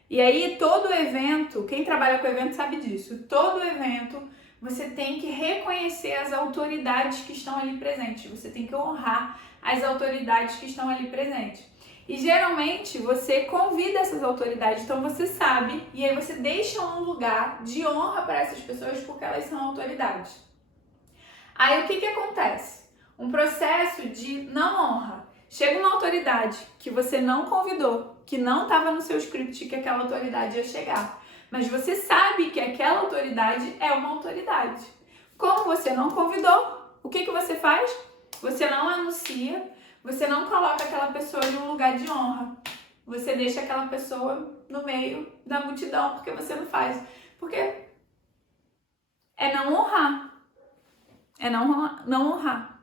E aí todo evento, quem trabalha com evento sabe disso, todo evento você tem que reconhecer as autoridades que estão ali presentes, você tem que honrar as autoridades que estão ali presentes. E geralmente você convida essas autoridades, então você sabe, e aí você deixa um lugar de honra para essas pessoas porque elas são autoridades. Aí o que acontece? Um processo de não honra. Chega uma autoridade que você não convidou, que não estava no seu script que aquela autoridade ia chegar. Mas você sabe que aquela autoridade é uma autoridade. Como você não convidou, o que você faz? Você não anuncia, você não coloca aquela pessoa em um lugar de honra. Você deixa aquela pessoa no meio da multidão, porque você não faz. Porque é não honrar. É não honrar.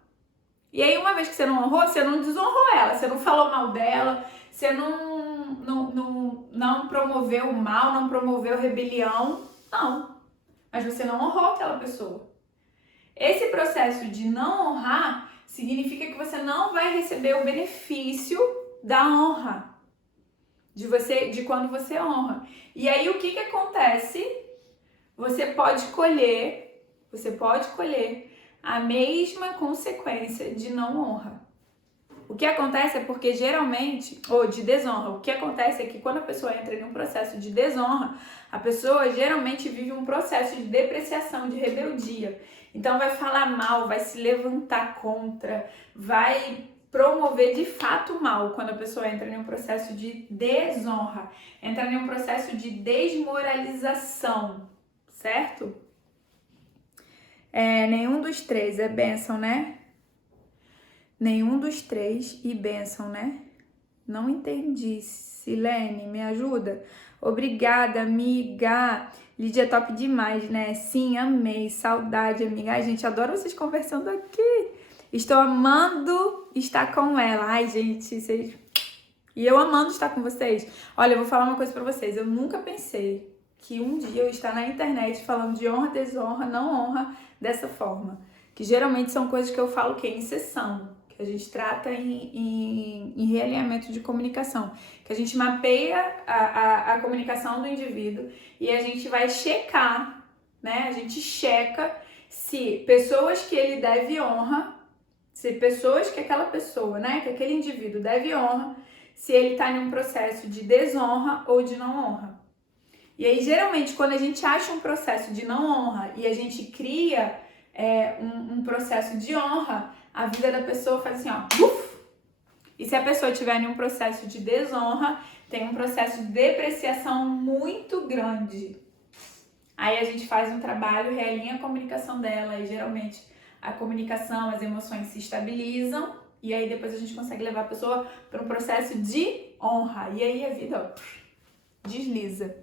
E aí, uma vez que você não honrou, você não desonrou ela, você não falou mal dela, você não promoveu o mal, não promoveu rebelião, não. Mas você não honrou aquela pessoa. Esse processo de não honrar significa que você não vai receber o benefício da honra, de quando você honra. E aí o que acontece? Você pode colher a mesma consequência de não honra. O que acontece é porque geralmente, ou de desonra, o que acontece é que quando a pessoa entra em um processo de desonra, a pessoa geralmente vive um processo de depreciação, de rebeldia. Então vai falar mal, vai se levantar contra, vai promover de fato mal quando a pessoa entra em um processo de desonra, entra em um processo de desmoralização, certo? Nenhum dos três é bênção, né? Nenhum dos três e bênção, né? Não entendi. Silene, me ajuda? Obrigada, amiga. Lídia, top demais, né? Sim, amei. Saudade, amiga. Ai, gente, adoro vocês conversando aqui. Estou amando estar com ela. Ai, gente, vocês... E eu amando estar com vocês. Olha, eu vou falar uma coisa pra vocês. Eu nunca pensei que um dia eu estar na internet falando de honra, desonra, não honra dessa forma. Que geralmente são coisas que eu falo o quê? Em sessão. Que a gente trata em realinhamento de comunicação. Que a gente mapeia a comunicação do indivíduo e a gente vai checar, né? A gente checa se pessoas que ele deve honra, se pessoas que aquela pessoa, né? Que aquele indivíduo deve honra, se ele está em um processo de desonra ou de não honra. E aí, geralmente, quando a gente acha um processo de não honra e a gente cria um processo de honra, a vida da pessoa faz assim, ó, uf! E se a pessoa estiver em um processo de desonra, tem um processo de depreciação muito grande. Aí a gente faz um trabalho, realinha a comunicação dela e geralmente a comunicação, as emoções se estabilizam e aí depois a gente consegue levar a pessoa para um processo de honra. E aí a vida, ó, desliza.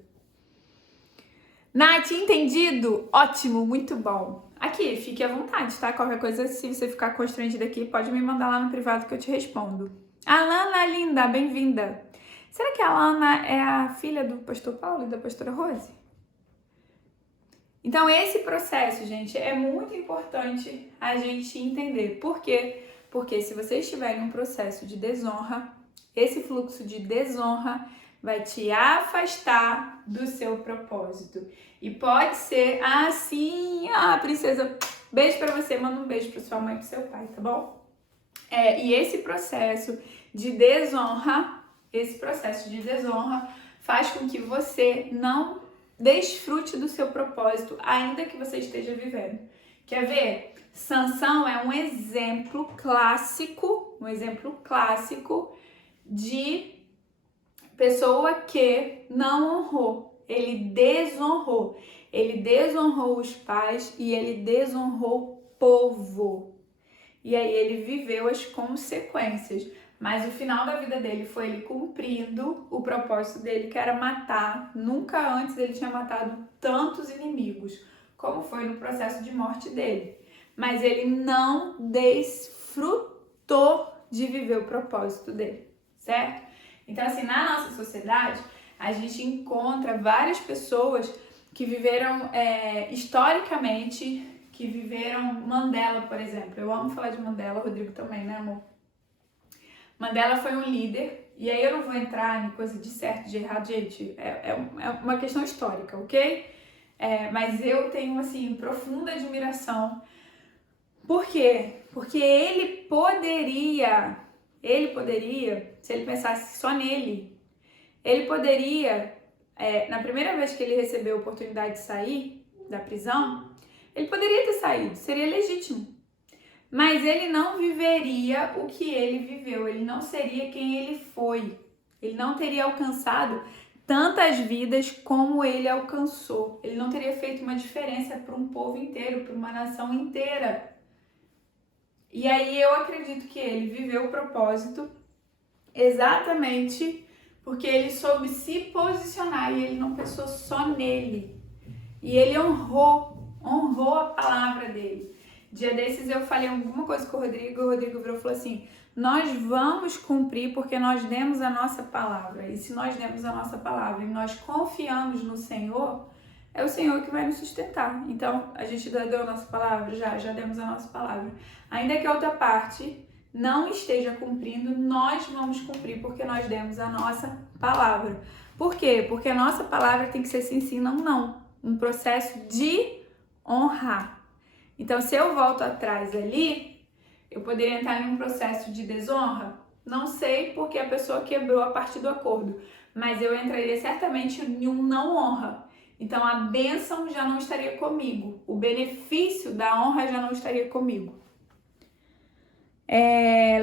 Nath, entendido? Ótimo, muito bom. Aqui, fique à vontade, tá? Qualquer coisa, se você ficar constrangido aqui, pode me mandar lá no privado que eu te respondo. Alana, linda, bem-vinda. Será que a Alana é a filha do pastor Paulo e da pastora Rose? Então, esse processo, gente, é muito importante a gente entender. Por quê? Porque se você estiver em um processo de desonra, esse fluxo de desonra vai te afastar do seu propósito. E pode ser assim, princesa, beijo pra você, manda um beijo pra sua mãe e pro seu pai, tá bom? E esse processo de desonra, faz com que você não desfrute do seu propósito, ainda que você esteja vivendo. Quer ver? Sansão é um exemplo clássico de pessoa que não honrou. Ele desonrou os pais e ele desonrou o povo. E aí ele viveu as consequências. Mas o final da vida dele foi ele cumprindo o propósito dele, que era matar. Nunca antes ele tinha matado tantos inimigos, como foi no processo de morte dele. Mas ele não desfrutou de viver o propósito dele, certo? Então, assim, na nossa sociedade, a gente encontra várias pessoas que viveram historicamente, que viveram Mandela, por exemplo. Eu amo falar de Mandela, Rodrigo também, né, amor? Mandela foi um líder, e aí eu não vou entrar em coisa de certo, de errado, gente, é uma questão histórica, ok? Mas eu tenho, assim, profunda admiração. Por quê? Porque ele poderia, se ele pensasse só nele, ele poderia, na primeira vez que ele recebeu a oportunidade de sair da prisão, ele poderia ter saído, seria legítimo. Mas ele não viveria o que ele viveu, ele não seria quem ele foi. Ele não teria alcançado tantas vidas como ele alcançou. Ele não teria feito uma diferença para um povo inteiro, para uma nação inteira. E aí eu acredito que ele viveu o propósito exatamente porque ele soube se posicionar e ele não pensou só nele. E ele honrou a palavra dele. Dia desses eu falei alguma coisa com o Rodrigo virou e falou assim, nós vamos cumprir porque nós demos a nossa palavra. E se nós demos a nossa palavra e nós confiamos no Senhor, é o Senhor que vai nos sustentar. Então, a gente já deu a nossa palavra? Já demos a nossa palavra. Ainda que a outra parte não esteja cumprindo, nós vamos cumprir porque nós demos a nossa palavra. Por quê? Porque a nossa palavra tem que ser sim, não. Um processo de honrar. Então, se eu volto atrás ali, eu poderia entrar em um processo de desonra? Não sei, porque a pessoa quebrou a parte do acordo. Mas eu entraria certamente em um não honra. Então, a bênção já não estaria comigo. O benefício da honra já não estaria comigo.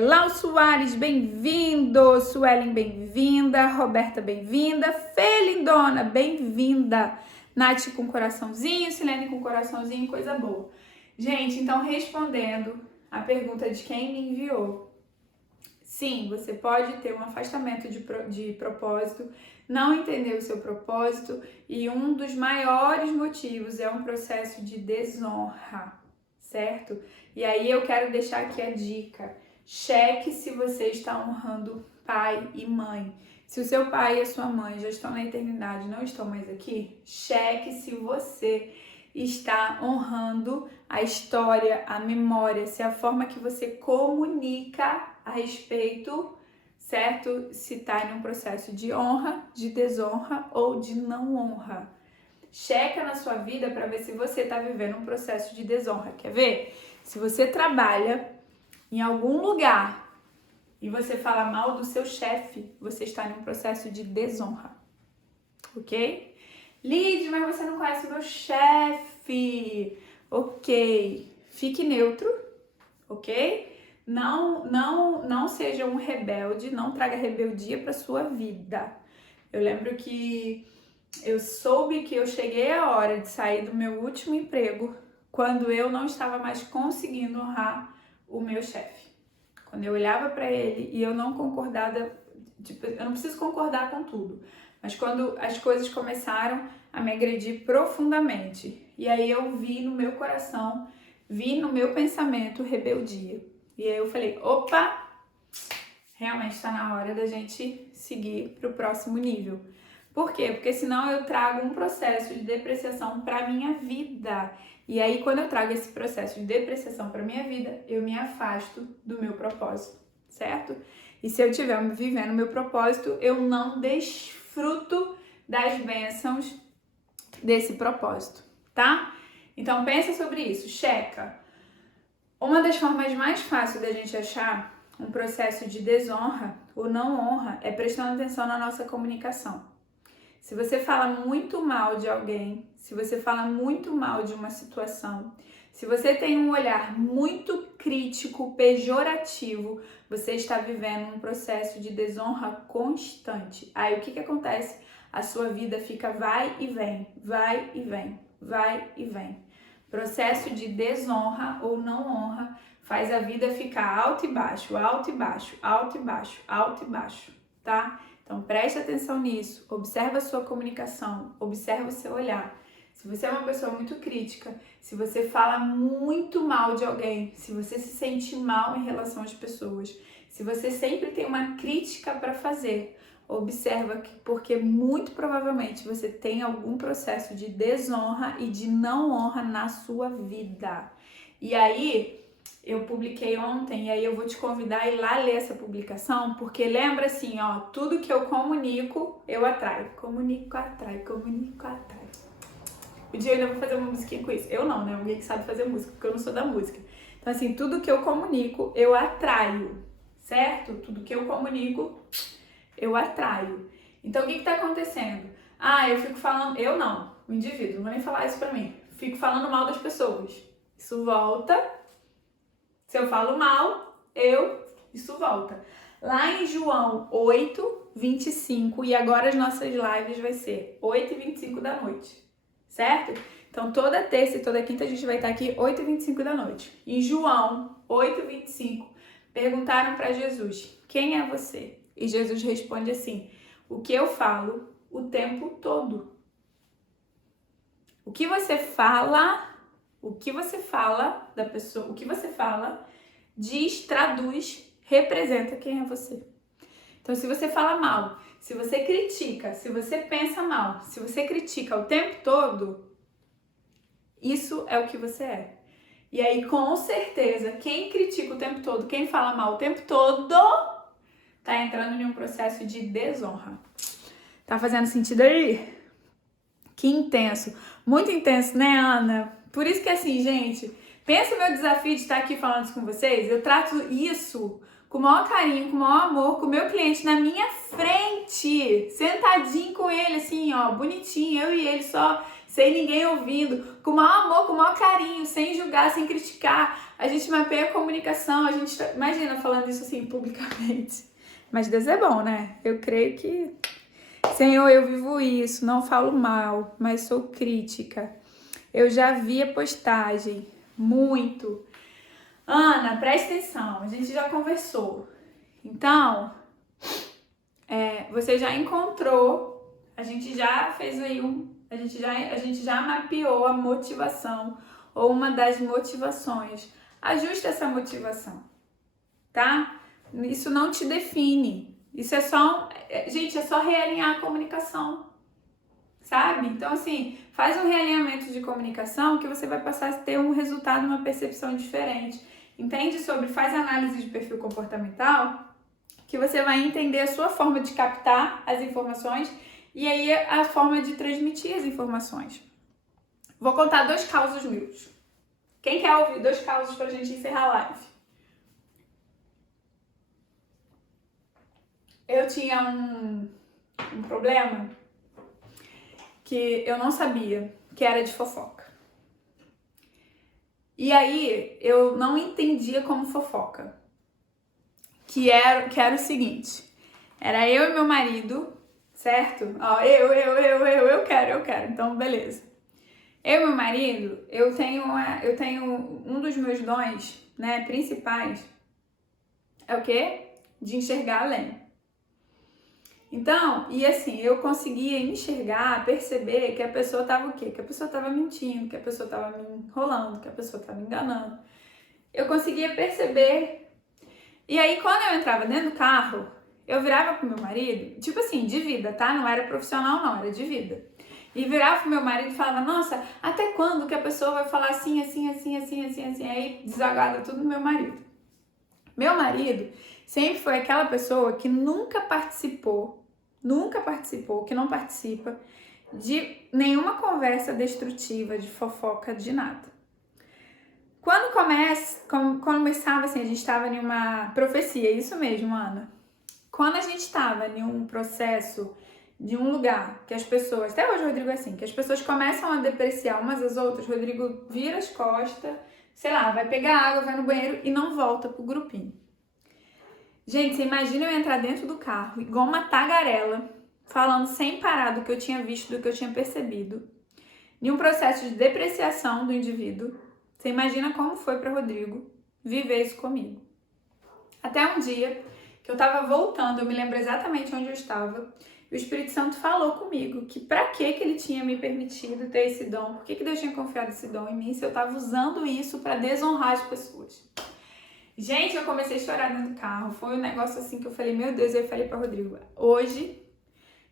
Lau Soares, bem-vindo. Suelen, bem-vinda. Roberta, bem-vinda. Fê, lindona, bem-vinda. Nath com coraçãozinho, Silene com coraçãozinho, coisa boa. Gente, então respondendo a pergunta de quem me enviou. Sim, você pode ter um afastamento de propósito, não entender o seu propósito, e um dos maiores motivos é um processo de desonra, certo? E aí eu quero deixar aqui a dica: cheque se você está honrando pai e mãe. Se o seu pai e a sua mãe já estão na eternidade e não estão mais aqui, cheque se você está honrando a história, a memória, se a forma que você comunica a respeito, certo? Se está em um processo de honra, de desonra ou de não honra. Checa na sua vida para ver se você está vivendo um processo de desonra. Quer ver? Se você trabalha em algum lugar e você fala mal do seu chefe, você está em um processo de desonra, ok? Lid, mas você não conhece o meu chefe. Ok, fique neutro, ok? Não seja um rebelde, não traga rebeldia para sua vida. Eu lembro que eu soube que eu cheguei a hora de sair do meu último emprego quando eu não estava mais conseguindo honrar o meu chefe. Quando eu olhava para ele e eu não concordava, tipo, eu não preciso concordar com tudo, mas quando as coisas começaram a me agredir profundamente, e aí eu vi no meu coração, vi no meu pensamento rebeldia. E aí eu falei, opa, realmente está na hora da gente seguir para o próximo nível. Por quê? Porque senão eu trago um processo de depreciação para minha vida. E aí, quando eu trago esse processo de depreciação para minha vida, eu me afasto do meu propósito, certo? E se eu estiver vivendo o meu propósito, eu não desfruto das bênçãos desse propósito, tá? Então, pensa sobre isso, checa. Uma das formas mais fáceis da gente achar um processo de desonra ou não honra é prestando atenção na nossa comunicação. Se você fala muito mal de alguém, se você fala muito mal de uma situação, se você tem um olhar muito crítico, pejorativo, você está vivendo um processo de desonra constante. Aí o que acontece? A sua vida fica vai e vem, vai e vem, vai e vem. Processo de desonra ou não honra faz a vida ficar alto e baixo, alto e baixo, alto e baixo, alto e baixo, tá? Então preste atenção nisso, observa a sua comunicação, observa o seu olhar. Se você é uma pessoa muito crítica, se você fala muito mal de alguém, se você se sente mal em relação às pessoas, se você sempre tem uma crítica para fazer, observa que porque muito provavelmente você tem algum processo de desonra e de não honra na sua vida. E aí, eu publiquei ontem e aí eu vou te convidar a ir lá ler essa publicação, porque lembra assim, ó, tudo que eu comunico, eu atraio. Comunico, atrai, comunico, atrai. Um dia eu ainda vou fazer uma musiquinha com isso. Eu não, né? Alguém que sabe fazer música, porque eu não sou da música. Então assim, tudo que eu comunico, eu atraio, certo? Tudo que eu comunico, eu atraio. Então o que tá acontecendo? Ah, eu fico falando, eu não, o indivíduo, não vou nem falar isso pra mim. Fico falando mal das pessoas. Isso volta. Se eu falo mal, isso volta. Lá em João 8:25, e agora as nossas lives vai ser 8:25 da noite, certo? Então toda terça e toda quinta a gente vai estar aqui 8:25 da noite. Em João 8:25, perguntaram para Jesus, quem é você? E Jesus responde assim, o que eu falo o tempo todo. O que você fala da pessoa, o que você fala, diz, traduz, representa quem é você. Então, se você fala mal, se você critica, se você pensa mal, se você critica o tempo todo, isso é o que você é. E aí, com certeza, quem critica o tempo todo, quem fala mal o tempo todo, tá entrando em um processo de desonra. Tá fazendo sentido aí? Que intenso. Muito intenso, né, Ana? Por isso que assim, gente, pensa o meu desafio de estar aqui falando isso com vocês. Eu trato isso com o maior carinho, com o maior amor, com o meu cliente na minha frente, sentadinho com ele, assim, ó, bonitinho, eu e ele só, sem ninguém ouvindo, com o maior amor, com o maior carinho, sem julgar, sem criticar. A gente mapeia a comunicação, a gente, imagina falando isso assim, publicamente. Mas Deus é bom, né? Eu creio que, Senhor, eu vivo isso, não falo mal, mas sou crítica. Eu já vi a postagem, muito. Ana, presta atenção, a gente já conversou. Então, você já encontrou, a gente já fez aí a gente já mapeou a motivação ou uma das motivações. Ajuste essa motivação, tá? Isso não te define. Isso é só, gente, é só realinhar a comunicação, sabe? Então, assim, faz um realinhamento de comunicação que você vai passar a ter um resultado, uma percepção diferente. Entende faz análise de perfil comportamental, que você vai entender a sua forma de captar as informações e aí a forma de transmitir as informações. Vou contar 2 causos meus. Quem quer ouvir 2 causos pra gente encerrar a live? Eu tinha um problema que eu não sabia, que era de fofoca. E aí, eu não entendia como fofoca. Que era o seguinte, era eu e meu marido, certo? Ó, eu quero, então beleza. Eu e meu marido, eu tenho um dos meus dons, né, principais, é o quê? De enxergar além. Então, e assim, eu conseguia enxergar, perceber que a pessoa tava o quê? Que a pessoa tava mentindo, que a pessoa tava me enrolando, que a pessoa tava me enganando. Eu conseguia perceber. E aí, quando eu entrava dentro do carro, eu virava pro meu marido, tipo assim, de vida, tá? Não era profissional não, era de vida. E virava pro meu marido e falava, nossa, até quando que a pessoa vai falar assim, assim, assim, assim, assim, assim? Aí desagada tudo no meu marido. Meu marido sempre foi aquela pessoa que nunca participou, que não participa de nenhuma conversa destrutiva, de fofoca, de nada. Quando começava assim, a gente estava em uma profecia, isso mesmo, Ana. Quando a gente estava em um processo de um lugar que as pessoas, até hoje o Rodrigo é assim, que as pessoas começam a depreciar umas às outras, o Rodrigo vira as costas, sei lá, vai pegar água, vai no banheiro e não volta pro grupinho. Gente, você imagina eu entrar dentro do carro, igual uma tagarela, falando sem parar do que eu tinha visto, do que eu tinha percebido, em um processo de depreciação do indivíduo. Você imagina como foi para Rodrigo viver isso comigo. Até um dia que eu tava voltando, eu me lembro exatamente onde eu estava, e o Espírito Santo falou comigo que pra que ele tinha me permitido ter esse dom, por que Deus tinha confiado esse dom em mim, se eu tava usando isso para desonrar as pessoas. Gente, eu comecei a chorar dentro do carro, foi um negócio assim que eu falei, meu Deus, eu falei para Rodrigo, hoje,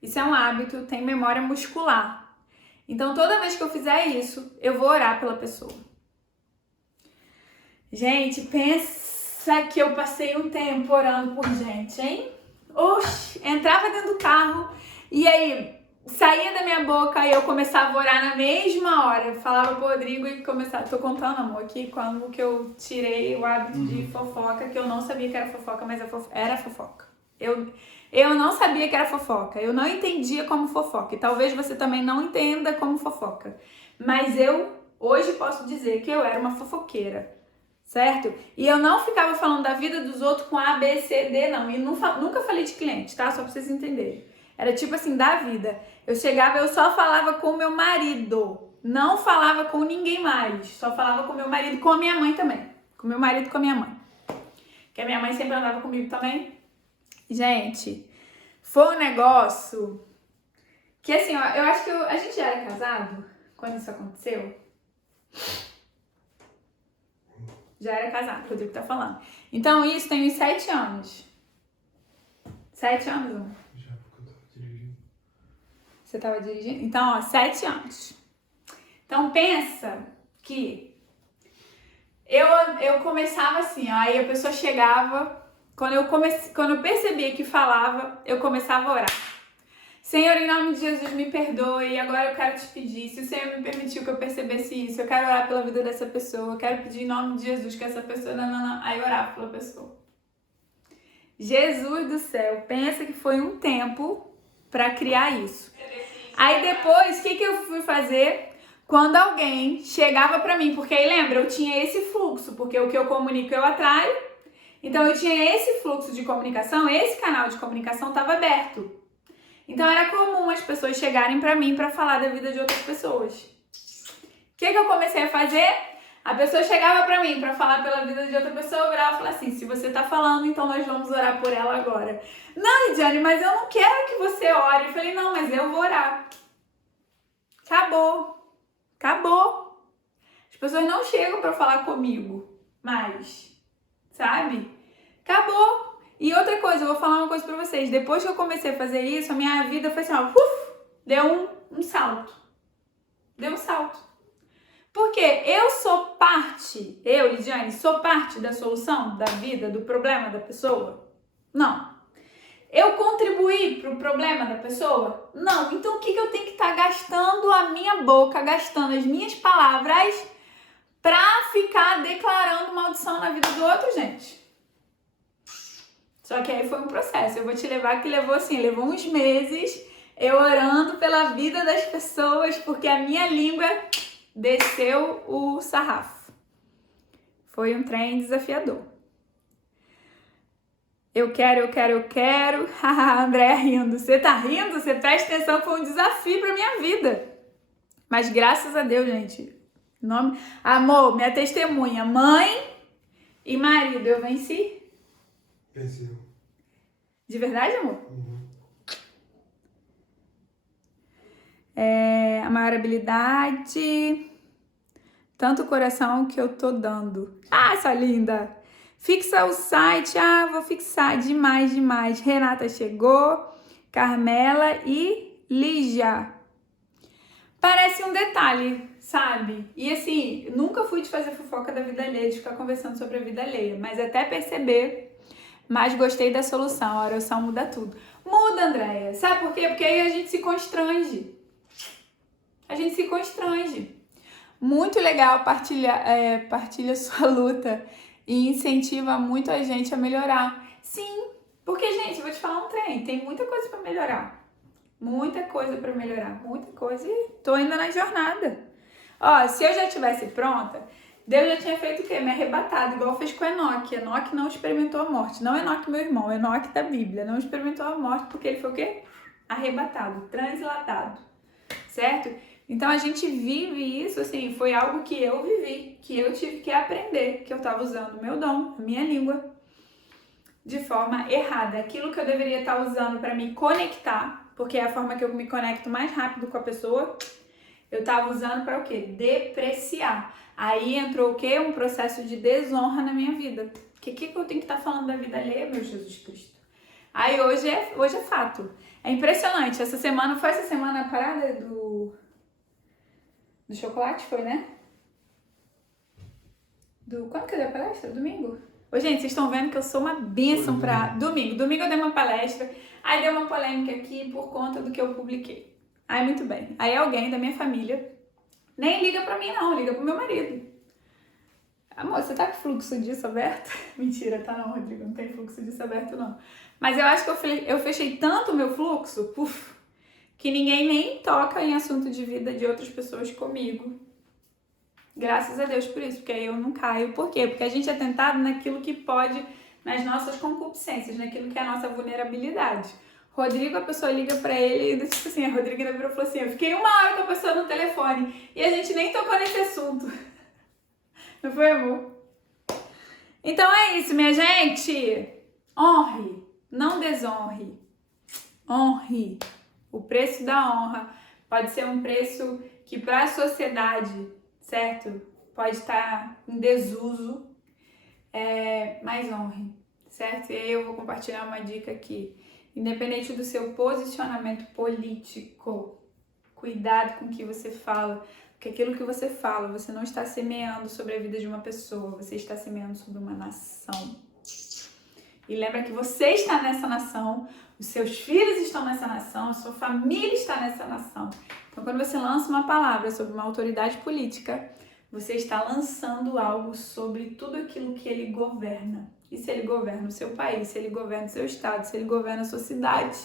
isso é um hábito, tem memória muscular. Então toda vez que eu fizer isso, eu vou orar pela pessoa. Gente, pensa que eu passei um tempo orando por gente, hein? Oxi, entrava dentro do carro e aí saía da minha boca e eu começava a orar na mesma hora. Eu falava pro Rodrigo e começava... Tô contando, amor, aqui quando que eu tirei o hábito de fofoca, que eu não sabia que era fofoca, mas era fofoca. Eu não sabia que era fofoca, eu não entendia como fofoca. E talvez você também não entenda como fofoca. Mas eu hoje posso dizer que eu era uma fofoqueira. Certo? E eu não ficava falando da vida dos outros com A, B, C, D, não. E nunca falei de cliente, tá? Só pra vocês entenderem. Era tipo assim, da vida. Eu chegava, eu só falava com o meu marido. Não falava com ninguém mais. Só falava com o meu marido e com a minha mãe também. Com o meu marido e com a minha mãe. Porque a minha mãe sempre andava comigo também. Gente, foi um negócio que assim, ó, eu acho que a gente já era casado quando isso aconteceu. Já era casado, o Rodrigo tá falando. Então isso tem uns 7 anos. 7 anos, amor? Já, porque eu tava dirigindo. Você tava dirigindo? Então, ó, 7 anos. Então pensa que eu começava assim, ó, aí a pessoa chegava, quando eu percebia que falava, eu começava a orar. Senhor, em nome de Jesus, me perdoe, agora eu quero te pedir, se o Senhor me permitiu que eu percebesse isso, eu quero orar pela vida dessa pessoa, eu quero pedir em nome de Jesus que essa pessoa, aí eu orava pela pessoa. Jesus do céu, pensa que foi um tempo para criar isso. Aí depois, o que eu fui fazer? Quando alguém chegava para mim, porque aí lembra, eu tinha esse fluxo, porque o que eu comunico eu atraio, então eu tinha esse fluxo de comunicação, esse canal de comunicação estava aberto. Então era comum as pessoas chegarem pra mim pra falar da vida de outras pessoas. O que eu comecei a fazer? A pessoa chegava pra mim pra falar pela vida de outra pessoa, eu virava e falava assim, se você tá falando, então nós vamos orar por ela agora. Não, Lidiane, mas eu não quero que você ore. Eu falei, não, mas eu vou orar. Acabou. Acabou. As pessoas não chegam pra falar comigo mais, sabe? Acabou. E outra coisa, eu vou falar uma coisa pra vocês. Depois que eu comecei a fazer isso, a minha vida foi assim, ó, deu um salto. Deu um salto. Porque eu sou parte, eu, Lidiane, sou parte da solução da vida, do problema da pessoa? Não. Eu contribuí para o problema da pessoa? Não. Então o que eu tenho que estar gastando a minha boca, gastando as minhas palavras pra ficar declarando maldição na vida do outro, gente? Só que aí foi um processo. Eu vou te levar que levou uns meses eu orando pela vida das pessoas, porque a minha língua desceu o sarrafo. Foi um trem desafiador. Eu quero. Haha, Andréia rindo. Você tá rindo? Você presta atenção, foi um desafio pra minha vida. Mas graças a Deus, gente. Amor, minha testemunha, mãe e marido, eu venci? Venceu. De verdade, amor? A maior habilidade, tanto o coração que eu tô dando. Ah, essa linda! Fixa o site, vou fixar, demais. Renata chegou, Carmela e Lígia. Parece um detalhe, sabe? E assim, nunca fui de fazer fofoca da vida alheia, de ficar conversando sobre a vida alheia, mas até perceber, mas gostei da solução, a oração muda tudo. Muda, Andréia, sabe por quê? Porque aí a gente se constrange. Muito legal, partilha sua luta e incentiva muito a gente a melhorar. Sim, porque, gente, vou te falar um trem, tem muita coisa pra melhorar. Muita coisa e tô ainda na jornada. Ó, se eu já tivesse pronta, Deus já tinha feito o quê? Me arrebatado, igual fez com Enoque. Enoque não experimentou a morte. Não Enoque, meu irmão, Enoque da Bíblia. Não experimentou a morte porque ele foi o quê? Arrebatado, translatado. Certo? Então a gente vive isso, assim, foi algo que eu vivi, que eu tive que aprender, que eu tava usando o meu dom, a minha língua, de forma errada. Aquilo que eu deveria estar usando para me conectar, porque é a forma que eu me conecto mais rápido com a pessoa, eu tava usando para o quê? Depreciar. Aí entrou o quê? Um processo de desonra na minha vida. O que eu tenho que estar falando da vida alheia, meu Jesus Cristo? Aí hoje é fato. É impressionante. Foi essa semana a parada do chocolate, foi, né? Quando que eu dei a palestra? Domingo? Ô, gente, vocês estão vendo que eu sou uma bênção pra... Domingo eu dei uma palestra, aí deu uma polêmica aqui por conta do que eu publiquei. Aí, muito bem. Aí alguém da minha família nem liga pra mim, não. Liga pro meu marido. Amor, você tá com fluxo disso aberto? Mentira, tá não, Rodrigo. Não tem fluxo disso aberto, não. Mas eu acho que eu fechei tanto o meu fluxo, que ninguém nem toca em assunto de vida de outras pessoas comigo. Graças a Deus por isso, porque aí eu não caio. Por quê? Porque a gente é tentado naquilo que pode, nas nossas concupiscências, naquilo que é a nossa vulnerabilidade. Rodrigo, a pessoa liga pra ele e tipo assim, a Rodrigo ainda virou e falou assim, eu fiquei 1 hora com a pessoa no telefone e a gente nem tocou nesse assunto. Não foi, amor? Então é isso, minha gente. Honre, não desonre. Honre. O preço da honra pode ser um preço que para a sociedade, certo? Pode estar em desuso, mas honre, certo? E aí eu vou compartilhar uma dica aqui. Independente do seu posicionamento político, cuidado com o que você fala, porque aquilo que você fala, você não está semeando sobre a vida de uma pessoa, você está semeando sobre uma nação. E lembra que você está nessa nação, os seus filhos estão nessa nação, a sua família está nessa nação. Então, quando você lança uma palavra sobre uma autoridade política, você está lançando algo sobre tudo aquilo que ele governa. E se ele governa o seu país, se ele governa o seu estado, se ele governa a sua cidade,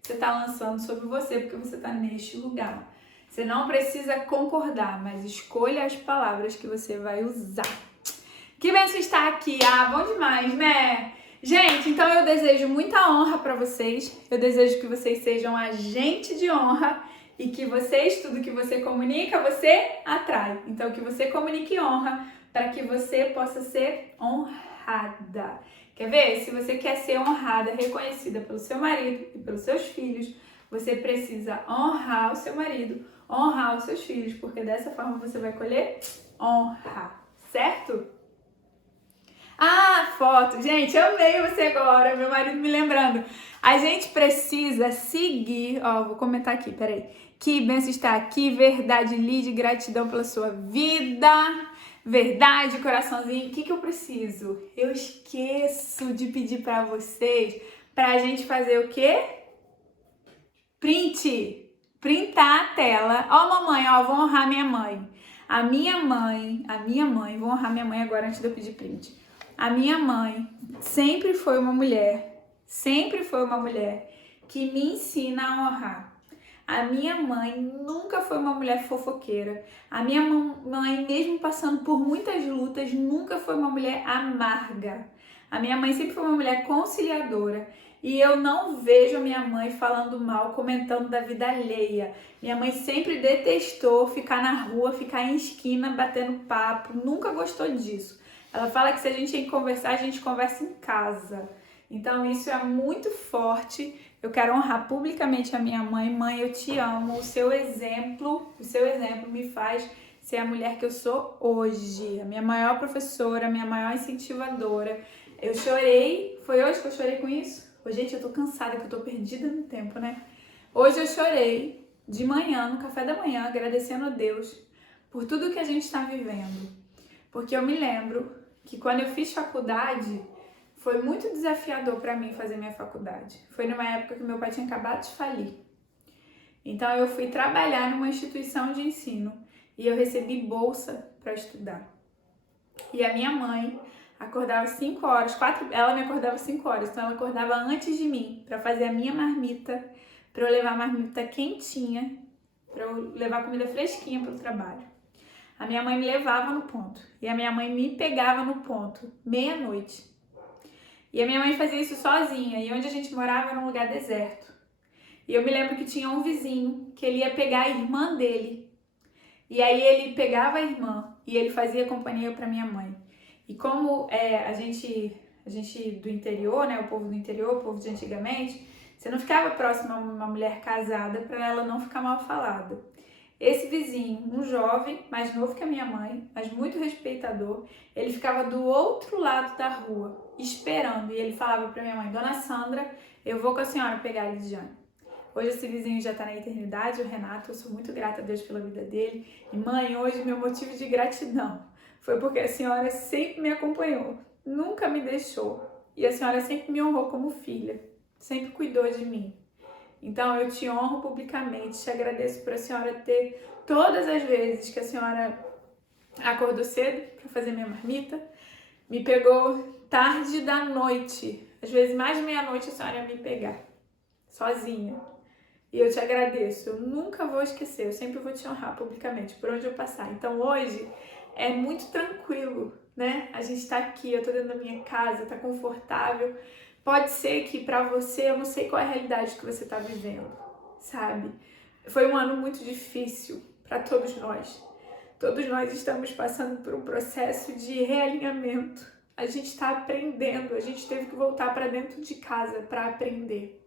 você está lançando sobre você, porque você está neste lugar. Você não precisa concordar, mas escolha as palavras que você vai usar. Que bênção estar aqui! Bom demais, né? Gente, então eu desejo muita honra para vocês. Eu desejo que vocês sejam agente de honra E que tudo que você comunica, você atrai. Então, que você comunique honra para que você possa ser honrada. Quer ver? Se você quer ser honrada, reconhecida pelo seu marido e pelos seus filhos, você precisa honrar o seu marido, honrar os seus filhos, porque dessa forma você vai colher honra, certo? Ah, foto. Gente, eu amei você agora, meu marido me lembrando. A gente precisa seguir, ó, vou comentar aqui, peraí. Que bênção está aqui, verdade, Lídia, gratidão pela sua vida. Verdade, coraçãozinho. O que eu preciso? Eu esqueço de pedir pra vocês pra gente fazer o quê? Print. Printar a tela. Ó, mamãe, ó, vou honrar minha mãe. A minha mãe, vou honrar minha mãe agora antes de eu pedir print. A minha mãe sempre foi uma mulher que me ensina a honrar. A minha mãe nunca foi uma mulher fofoqueira. A minha mãe, mesmo passando por muitas lutas, nunca foi uma mulher amarga. A minha mãe sempre foi uma mulher conciliadora. E eu não vejo a minha mãe falando mal, comentando da vida alheia. Minha mãe sempre detestou ficar na rua, ficar em esquina, batendo papo. Nunca gostou disso. Ela fala que se a gente tem que conversar, a gente conversa em casa. Então isso é muito forte. Eu quero honrar publicamente a minha mãe. Mãe, eu te amo. O seu exemplo me faz ser a mulher que eu sou hoje. A minha maior professora, a minha maior incentivadora. Eu chorei. Foi hoje que eu chorei com isso? Ô, gente, eu tô cansada, que eu tô perdida no tempo, né? Hoje eu chorei de manhã, no café da manhã, agradecendo a Deus por tudo que a gente tá vivendo. Porque eu me lembro que quando eu fiz faculdade, foi muito desafiador para mim fazer minha faculdade. Foi numa época que meu pai tinha acabado de falir. Então eu fui trabalhar numa instituição de ensino e eu recebi bolsa para estudar. E a minha mãe acordava 5 horas, ela me acordava 5 horas, então ela acordava antes de mim para fazer a minha marmita, para eu levar a marmita quentinha, para eu levar comida fresquinha para o trabalho. A minha mãe me levava no ponto e a minha mãe me pegava no ponto, meia-noite. E a minha mãe fazia isso sozinha, e onde a gente morava era um lugar deserto. E eu me lembro que tinha um vizinho que ele ia pegar a irmã dele. E aí ele pegava a irmã e ele fazia companhia para minha mãe. E como a gente do interior, né, o povo do interior, o povo de antigamente, você não ficava próximo a uma mulher casada para ela não ficar mal falada. Esse vizinho, um jovem, mais novo que a minha mãe, mas muito respeitador, ele ficava do outro lado da rua, esperando. E ele falava para minha mãe: Dona Sandra, eu vou com a senhora pegar a Lidiane. Hoje esse vizinho já está na eternidade, o Renato, eu sou muito grata a Deus pela vida dele. E mãe, hoje meu motivo de gratidão foi porque a senhora sempre me acompanhou, nunca me deixou. E a senhora sempre me honrou como filha, sempre cuidou de mim. Então eu te honro publicamente, te agradeço por a senhora ter todas as vezes que a senhora acordou cedo para fazer minha marmita, me pegou tarde da noite, às vezes mais de meia-noite a senhora ia me pegar, sozinha. E eu te agradeço, eu nunca vou esquecer, eu sempre vou te honrar publicamente por onde eu passar. Então hoje é muito tranquilo, né? A gente tá aqui, eu tô dentro da minha casa, tá confortável. Pode ser que pra você, eu não sei qual é a realidade que você tá vivendo, sabe? Foi um ano muito difícil pra todos nós. Todos nós estamos passando por um processo de realinhamento. A gente tá aprendendo, a gente teve que voltar pra dentro de casa pra aprender.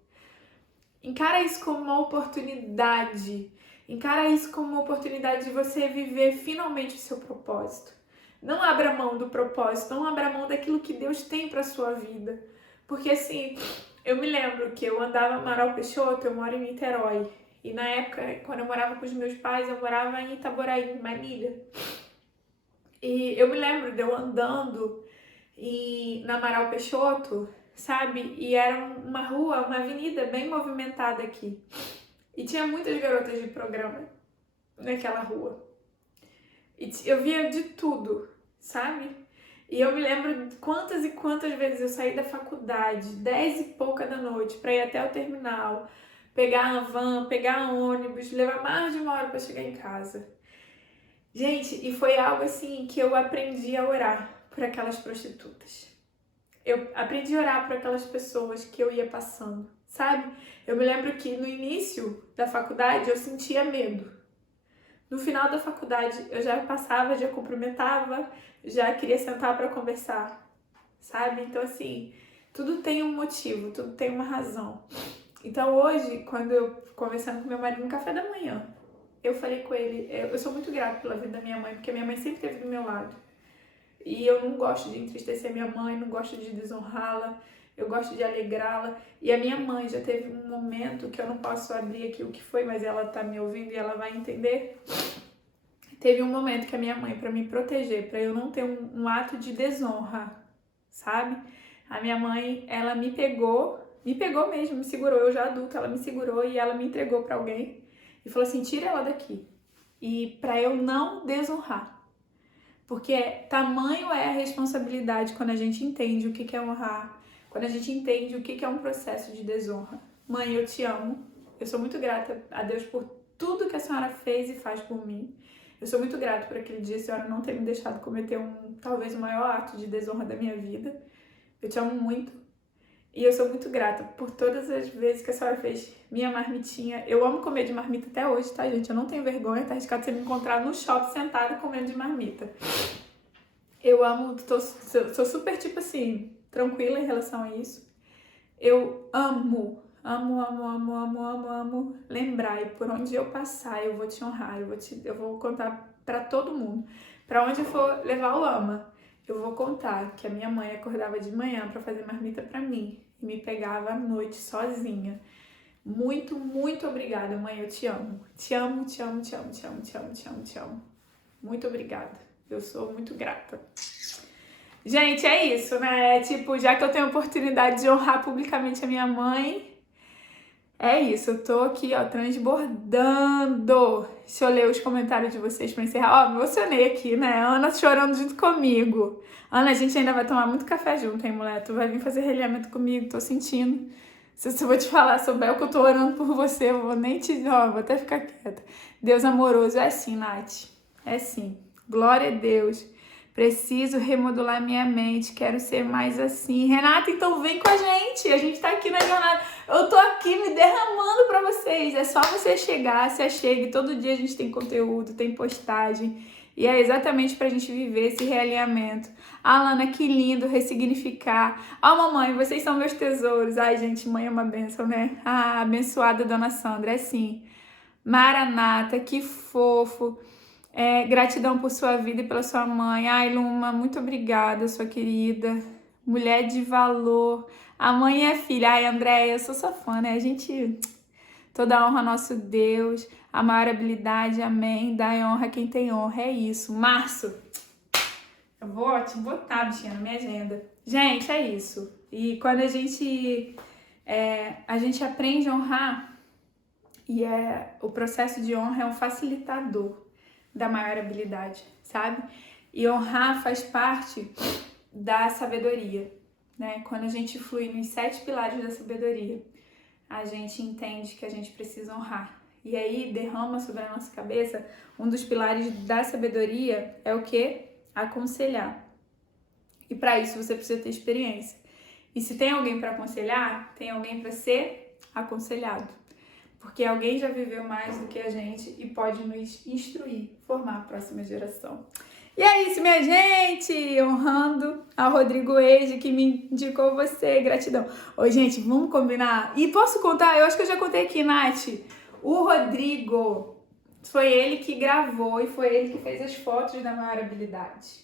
Encara isso como uma oportunidade. Encara isso como uma oportunidade de você viver finalmente o seu propósito. Não abra mão do propósito, não abra mão daquilo que Deus tem pra sua vida. Porque assim, eu me lembro que eu andava em Amaral Peixoto, eu moro em Niterói. E na época, quando eu morava com os meus pais, eu morava em Itaboraí, Manilha. E eu me lembro de eu andando na Amaral Peixoto, sabe? E era uma rua, uma avenida bem movimentada aqui. E tinha muitas garotas de programa naquela rua. E eu via de tudo, sabe? E eu me lembro de quantas e quantas vezes eu saí da faculdade, 10 e pouca da noite, para ir até o terminal, pegar a van, pegar ônibus, levar mais de 1 hora para chegar em casa. Gente, e foi algo assim que eu aprendi a orar por aquelas prostitutas. Eu aprendi a orar por aquelas pessoas que eu ia passando, sabe? Eu me lembro que no início da faculdade eu sentia medo. No final da faculdade eu já passava, já cumprimentava, já queria sentar para conversar, sabe? Então assim, tudo tem um motivo, tudo tem uma razão. Então hoje, quando eu conversando com meu marido no café da manhã, eu falei com ele, eu sou muito grata pela vida da minha mãe, porque minha mãe sempre esteve do meu lado. E eu não gosto de entristecer minha mãe, não gosto de desonrá-la, eu gosto de alegrá-la. E a minha mãe já teve um momento que eu não posso abrir aqui o que foi, mas ela tá me ouvindo e ela vai entender. Teve um momento que a minha mãe, para me proteger, para eu não ter um ato de desonra, sabe? A minha mãe, ela me pegou mesmo, me segurou, eu já adulta, ela me segurou e ela me entregou para alguém e falou assim, tira ela daqui. E para eu não desonrar. Porque tamanho é a responsabilidade quando a gente entende o que é honrar, quando a gente entende o que é um processo de desonra. Mãe, eu te amo, eu sou muito grata a Deus por tudo que a senhora fez e faz por mim. Eu sou muito grata por aquele dia a senhora não ter me deixado cometer talvez o maior ato de desonra da minha vida. Eu te amo muito. E eu sou muito grata por todas as vezes que a senhora fez minha marmitinha. Eu amo comer de marmita até hoje, tá, gente? Eu não tenho vergonha, tá arriscado você me encontrar no shopping sentada comendo de marmita. Eu amo, sou super, tipo assim, tranquila em relação a isso. Eu amo lembrar, e por onde eu passar eu vou te honrar, eu vou contar pra todo mundo. Pra onde eu for levar o ama, eu vou contar que a minha mãe acordava de manhã pra fazer marmita pra mim e me pegava à noite sozinha. Muito, muito obrigada, mãe, eu te amo. Te amo, te amo, te amo, te amo, te amo, te amo, te amo. Muito obrigada. Eu sou muito grata. Gente, é isso, né? Tipo, já que eu tenho a oportunidade de honrar publicamente a minha mãe, é isso. Eu tô aqui, ó, transbordando. Deixa eu ler os comentários de vocês pra encerrar. Ó, me emocionei aqui, né? Ana chorando junto comigo. Ana, a gente ainda vai tomar muito café junto, hein, mulher? Tu vai vir fazer realinhamento comigo, tô sentindo. Se eu vou te falar, souber que eu tô orando por você, eu vou nem te... Ó, vou até ficar quieta. Deus amoroso, é sim, Nath. É sim. Glória a Deus. Preciso remodular minha mente, quero ser mais assim. Renata, então vem com a gente tá aqui na jornada. Eu tô aqui me derramando pra vocês. É só você chegar, se achegue. Todo dia a gente tem conteúdo, tem postagem. E é exatamente pra gente viver esse realinhamento. Alana, que lindo ressignificar. Ó, mamãe, vocês são meus tesouros. Ai, gente, mãe é uma bênção, né? Ah, abençoada Dona Sandra, é sim. Maranata, que fofo. Gratidão por sua vida e pela sua mãe. Ai, Luma, muito obrigada, sua querida. Mulher de valor. A mãe e a filha. Ai, Andréia, eu sou sua fã, né? A gente... Toda honra ao nosso Deus. A maior habilidade, amém. Dá honra a quem tem honra. É isso. Março. Eu vou te botar, bichinha, na minha agenda. Gente, é isso. E quando a gente aprende a honrar, e o processo de honra é um facilitador da maior habilidade, sabe? E honrar faz parte da sabedoria, né? Quando a gente flui nos 7 pilares da sabedoria, a gente entende que a gente precisa honrar. E aí derrama sobre a nossa cabeça, um dos pilares da sabedoria é o quê? Aconselhar. E para isso você precisa ter experiência. E se tem alguém para aconselhar, tem alguém para ser aconselhado. Porque alguém já viveu mais do que a gente e pode nos instruir, formar a próxima geração. E é isso, minha gente! Honrando a Rodrigo Eide, que me indicou você. Gratidão. Ô, gente, vamos combinar? E posso contar? Eu acho que eu já contei aqui, Nath. O Rodrigo, foi ele que gravou e foi ele que fez as fotos da maior habilidade.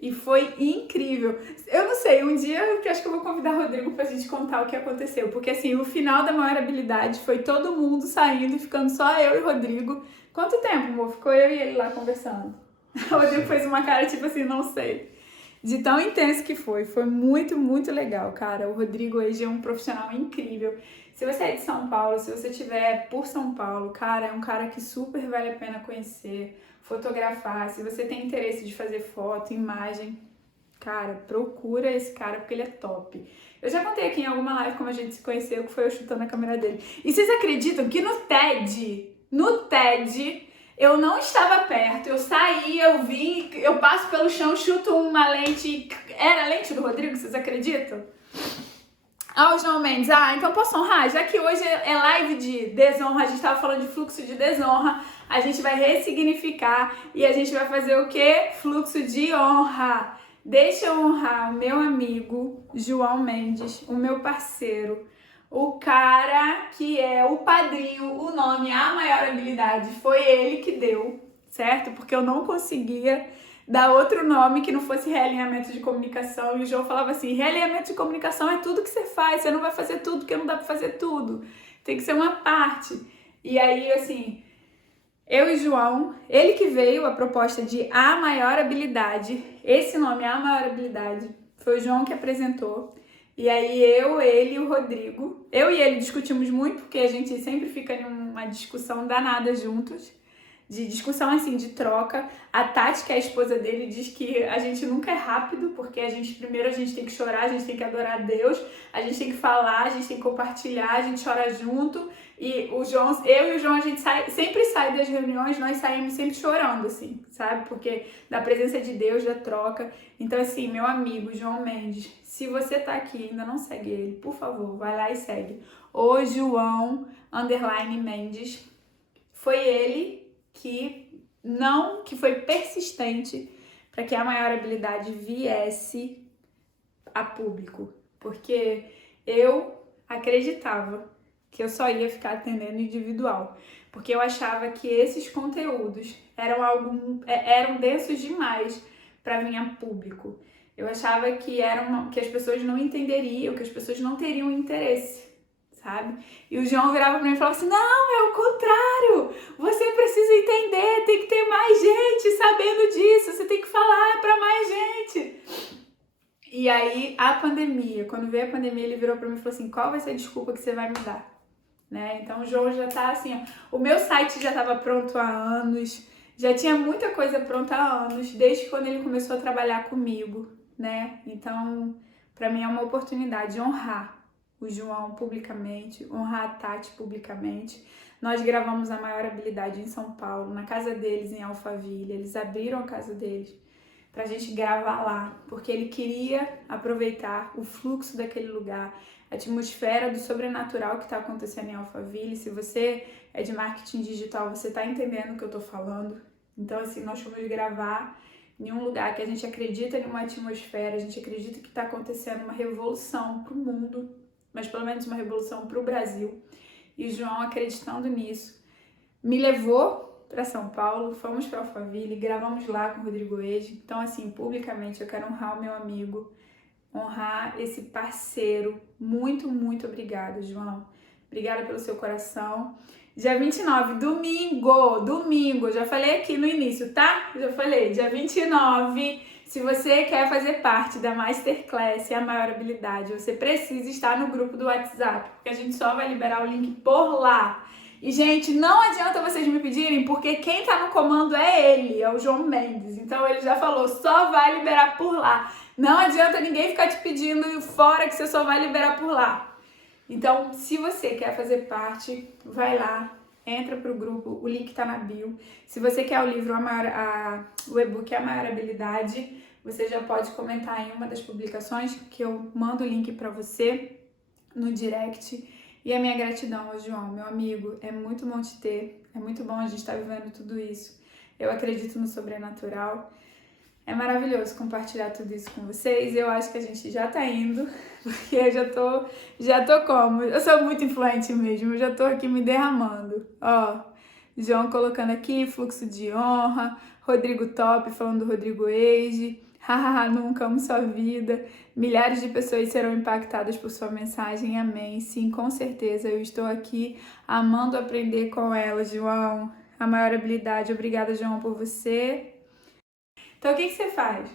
E foi incrível. Eu não sei, um dia eu acho que eu vou convidar o Rodrigo pra gente contar o que aconteceu. Porque assim, o final da maior habilidade foi todo mundo saindo e ficando só eu e o Rodrigo. Quanto tempo, amor? Ficou eu e ele lá conversando. O Rodrigo fez uma cara tipo assim, não sei. De tão intenso que foi. Foi muito, muito legal, cara. O Rodrigo hoje é um profissional incrível. Se você é de São Paulo, se você estiver por São Paulo, cara, é um cara que super vale a pena conhecer, fotografar. Se você tem interesse de fazer foto, imagem, cara, procura esse cara porque ele é top. Eu já contei aqui em alguma live como a gente se conheceu, que foi eu chutando a câmera dele. E vocês acreditam que no TED, eu não estava perto, eu saí, eu vim, eu passo pelo chão, chuto uma lente, era a lente do Rodrigo, vocês acreditam? Ah, o João Mendes. Ah, então posso honrar? Já que hoje é live de desonra, a gente estava falando de fluxo de desonra, a gente vai ressignificar e a gente vai fazer o quê? Fluxo de honra. Deixa eu honrar o meu amigo João Mendes, o meu parceiro, o cara que é o padrinho, o nome, a maior habilidade, foi ele que deu, certo? Porque eu não conseguia dar outro nome que não fosse realinhamento de comunicação. E o João falava assim, realinhamento de comunicação é tudo que você faz, você não vai fazer tudo porque não dá pra fazer tudo. Tem que ser uma parte. E aí, assim, eu e o João, ele que veio a proposta de A Maior Habilidade, esse nome, A Maior Habilidade, foi o João que apresentou. E aí eu, ele e o Rodrigo, eu e ele discutimos muito, porque a gente sempre fica em uma discussão danada juntos, de discussão assim, de troca. A Tati, que é a esposa dele, diz que a gente nunca é rápido, porque primeiro a gente tem que chorar, a gente tem que adorar a Deus, a gente tem que falar, a gente tem que compartilhar, a gente chora junto. E eu e o João, a gente sempre sai das reuniões, nós saímos sempre chorando, assim, sabe? Porque da presença de Deus, da troca. Então, assim, meu amigo João Mendes, se você tá aqui e ainda não segue ele, por favor, vai lá e segue. O João _Mendes, foi ele que foi persistente para que a maior habilidade viesse a público. Porque eu acreditava que eu só ia ficar atendendo individual, porque eu achava que esses conteúdos eram densos demais para vir a público. Eu achava que que as pessoas não entenderiam, que as pessoas não teriam interesse, sabe? E o João virava para mim e falava assim, não, é o contrário, você precisa entender, tem que ter mais gente sabendo disso, você tem que falar para mais gente. E aí, quando veio a pandemia, ele virou para mim e falou assim, qual vai ser a desculpa que você vai me dar? Né? Então o João já tá assim, ó, o meu site já estava pronto há anos, já tinha muita coisa pronta há anos, desde quando ele começou a trabalhar comigo, né? Então, para mim é uma oportunidade honrar o João publicamente, honrar a Tati publicamente. Nós gravamos a maior habilidade em São Paulo, na casa deles em Alphaville, eles abriram a casa deles pra gente gravar lá, porque ele queria aproveitar o fluxo daquele lugar, a atmosfera do sobrenatural que está acontecendo em Alphaville. Se você é de marketing digital, você está entendendo o que eu tô falando. Então, assim, nós fomos gravar em um lugar que a gente acredita em uma atmosfera, a gente acredita que está acontecendo uma revolução pro mundo, mas pelo menos uma revolução pro Brasil. E o João, acreditando nisso, me levou para São Paulo, fomos para Alphaville, gravamos lá com o Rodrigo Ege. Então, assim, publicamente eu quero honrar o meu amigo, honrar esse parceiro. Muito, muito obrigada, João. Obrigada pelo seu coração. Dia 29, domingo, já falei aqui no início, tá? Já falei, dia 29, se você quer fazer parte da Masterclass, a maior habilidade, você precisa estar no grupo do WhatsApp, porque a gente só vai liberar o link por lá. E, gente, não adianta vocês me pedirem, porque quem tá no comando é ele, é o João Mendes. Então, ele já falou, só vai liberar por lá. Não adianta ninguém ficar te pedindo fora que você só vai liberar por lá. Então, se você quer fazer parte, vai lá, entra pro grupo, o link tá na bio. Se você quer o livro, o e-book A Maior Habilidade, você já pode comentar em uma das publicações, que eu mando o link pra você no direct. E a minha gratidão ao João, meu amigo, é muito bom te ter, é muito bom a gente estar vivendo tudo isso. Eu acredito no sobrenatural. É maravilhoso compartilhar tudo isso com vocês. Eu acho que a gente já tá indo, porque eu já tô como? Eu sou muito influente mesmo, eu já tô aqui me derramando. Ó, João colocando aqui, fluxo de honra, Rodrigo Top falando do Rodrigo Ege, hahaha, nunca amo sua vida. Milhares de pessoas serão impactadas por sua mensagem, amém. Sim, com certeza, eu estou aqui amando aprender com ela, João. A maior habilidade, obrigada, João, por você. Então, o que você faz?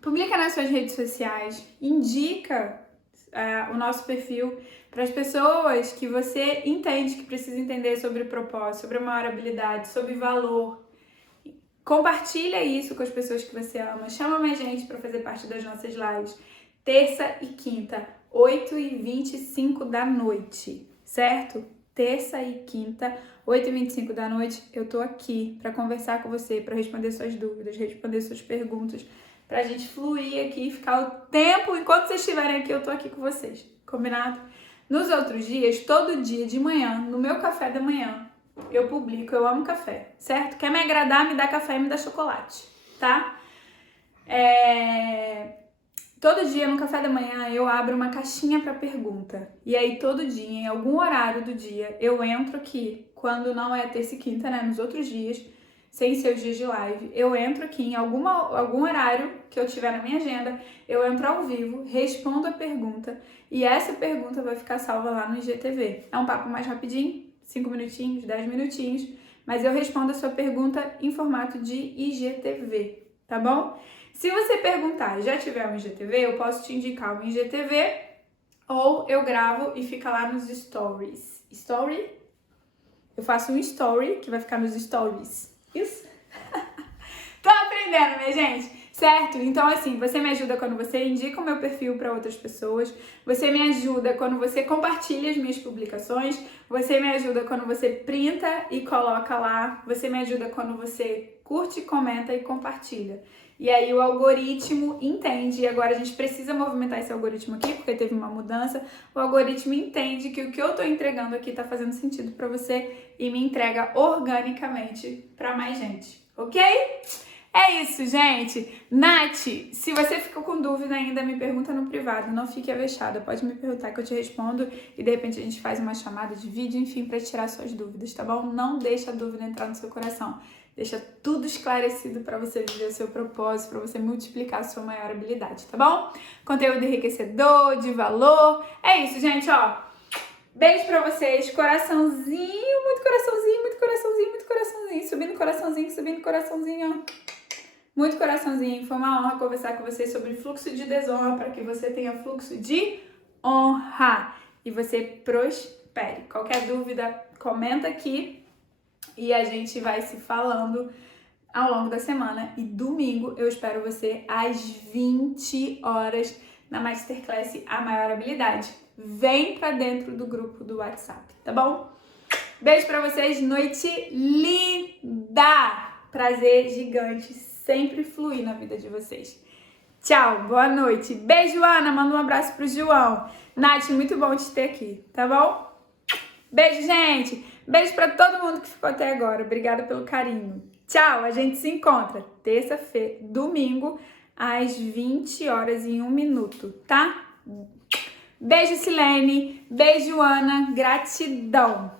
Publica nas suas redes sociais, indica o nosso perfil para as pessoas que você entende que precisa entender sobre o propósito, sobre a maior habilidade, sobre valor. Compartilha isso com as pessoas que você ama. Chama mais gente para fazer parte das nossas lives. Terça e quinta, 8h25 da noite, certo? Terça e quinta, 8h25 da noite, eu tô aqui para conversar com você, para responder suas dúvidas, responder suas perguntas, pra gente fluir aqui e ficar o tempo, enquanto vocês estiverem aqui, eu tô aqui com vocês, Combinado? Nos outros dias, todo dia de manhã, no meu café da manhã, eu publico, eu amo café, certo? Quer me agradar, me dá café e me dá chocolate, tá? Todo dia no café da manhã eu abro uma caixinha para pergunta. E aí todo dia, em algum horário do dia, eu entro aqui, quando não é terça e quinta, né? Nos outros dias, sem ser os dias de live, eu entro aqui em algum horário que eu tiver na minha agenda, eu entro ao vivo, respondo a pergunta e essa pergunta vai ficar salva lá no IGTV. É um papo mais rapidinho, 5 minutinhos, 10 minutinhos, mas eu respondo a sua pergunta em formato de IGTV, tá bom? Se você perguntar e já tiver um IGTV, eu posso te indicar um IGTV ou eu gravo e fica lá nos stories. Story? Eu faço um story que vai ficar nos stories. Isso? Tô aprendendo, minha gente, certo? Então, assim, você me ajuda quando você indica o meu perfil para outras pessoas, você me ajuda quando você compartilha as minhas publicações, você me ajuda quando você printa e coloca lá, você me ajuda quando você curte, comenta e compartilha. E aí o algoritmo entende, e agora a gente precisa movimentar esse algoritmo aqui, porque teve uma mudança, o algoritmo entende que o que eu tô entregando aqui tá fazendo sentido para você e me entrega organicamente para mais gente, ok? É isso, gente. Nath, se você ficou com dúvida ainda, me pergunta no privado, não fique avexada, pode me perguntar que eu te respondo e de repente a gente faz uma chamada de vídeo, enfim, para tirar suas dúvidas, tá bom? Não deixa a dúvida entrar no seu coração. Deixa tudo esclarecido para você viver o seu propósito, para você multiplicar a sua maior habilidade, tá bom? Conteúdo enriquecedor, de valor. É isso, gente, ó. Beijo pra vocês, coraçãozinho, muito coraçãozinho, muito coraçãozinho, muito coraçãozinho, subindo coraçãozinho, ó. Muito coraçãozinho. Foi uma honra conversar com vocês sobre fluxo de desonra para que você tenha fluxo de honra e você prospere. Qualquer dúvida, comenta aqui. E a gente vai se falando ao longo da semana. E domingo eu espero você às 20 horas na Masterclass A Maior Habilidade. Vem pra dentro do grupo do WhatsApp, tá bom? Beijo pra vocês, noite linda! Prazer gigante sempre fluir na vida de vocês. Tchau, boa noite. Beijo, Ana, manda um abraço pro João. Nath, muito bom te ter aqui, tá bom? Beijo, gente! Beijo pra todo mundo que ficou até agora. Obrigada pelo carinho. Tchau, a gente se encontra terça-feira, domingo, às 20 horas e 1 minuto, tá? Beijo, Silene. Beijo, Ana. Gratidão.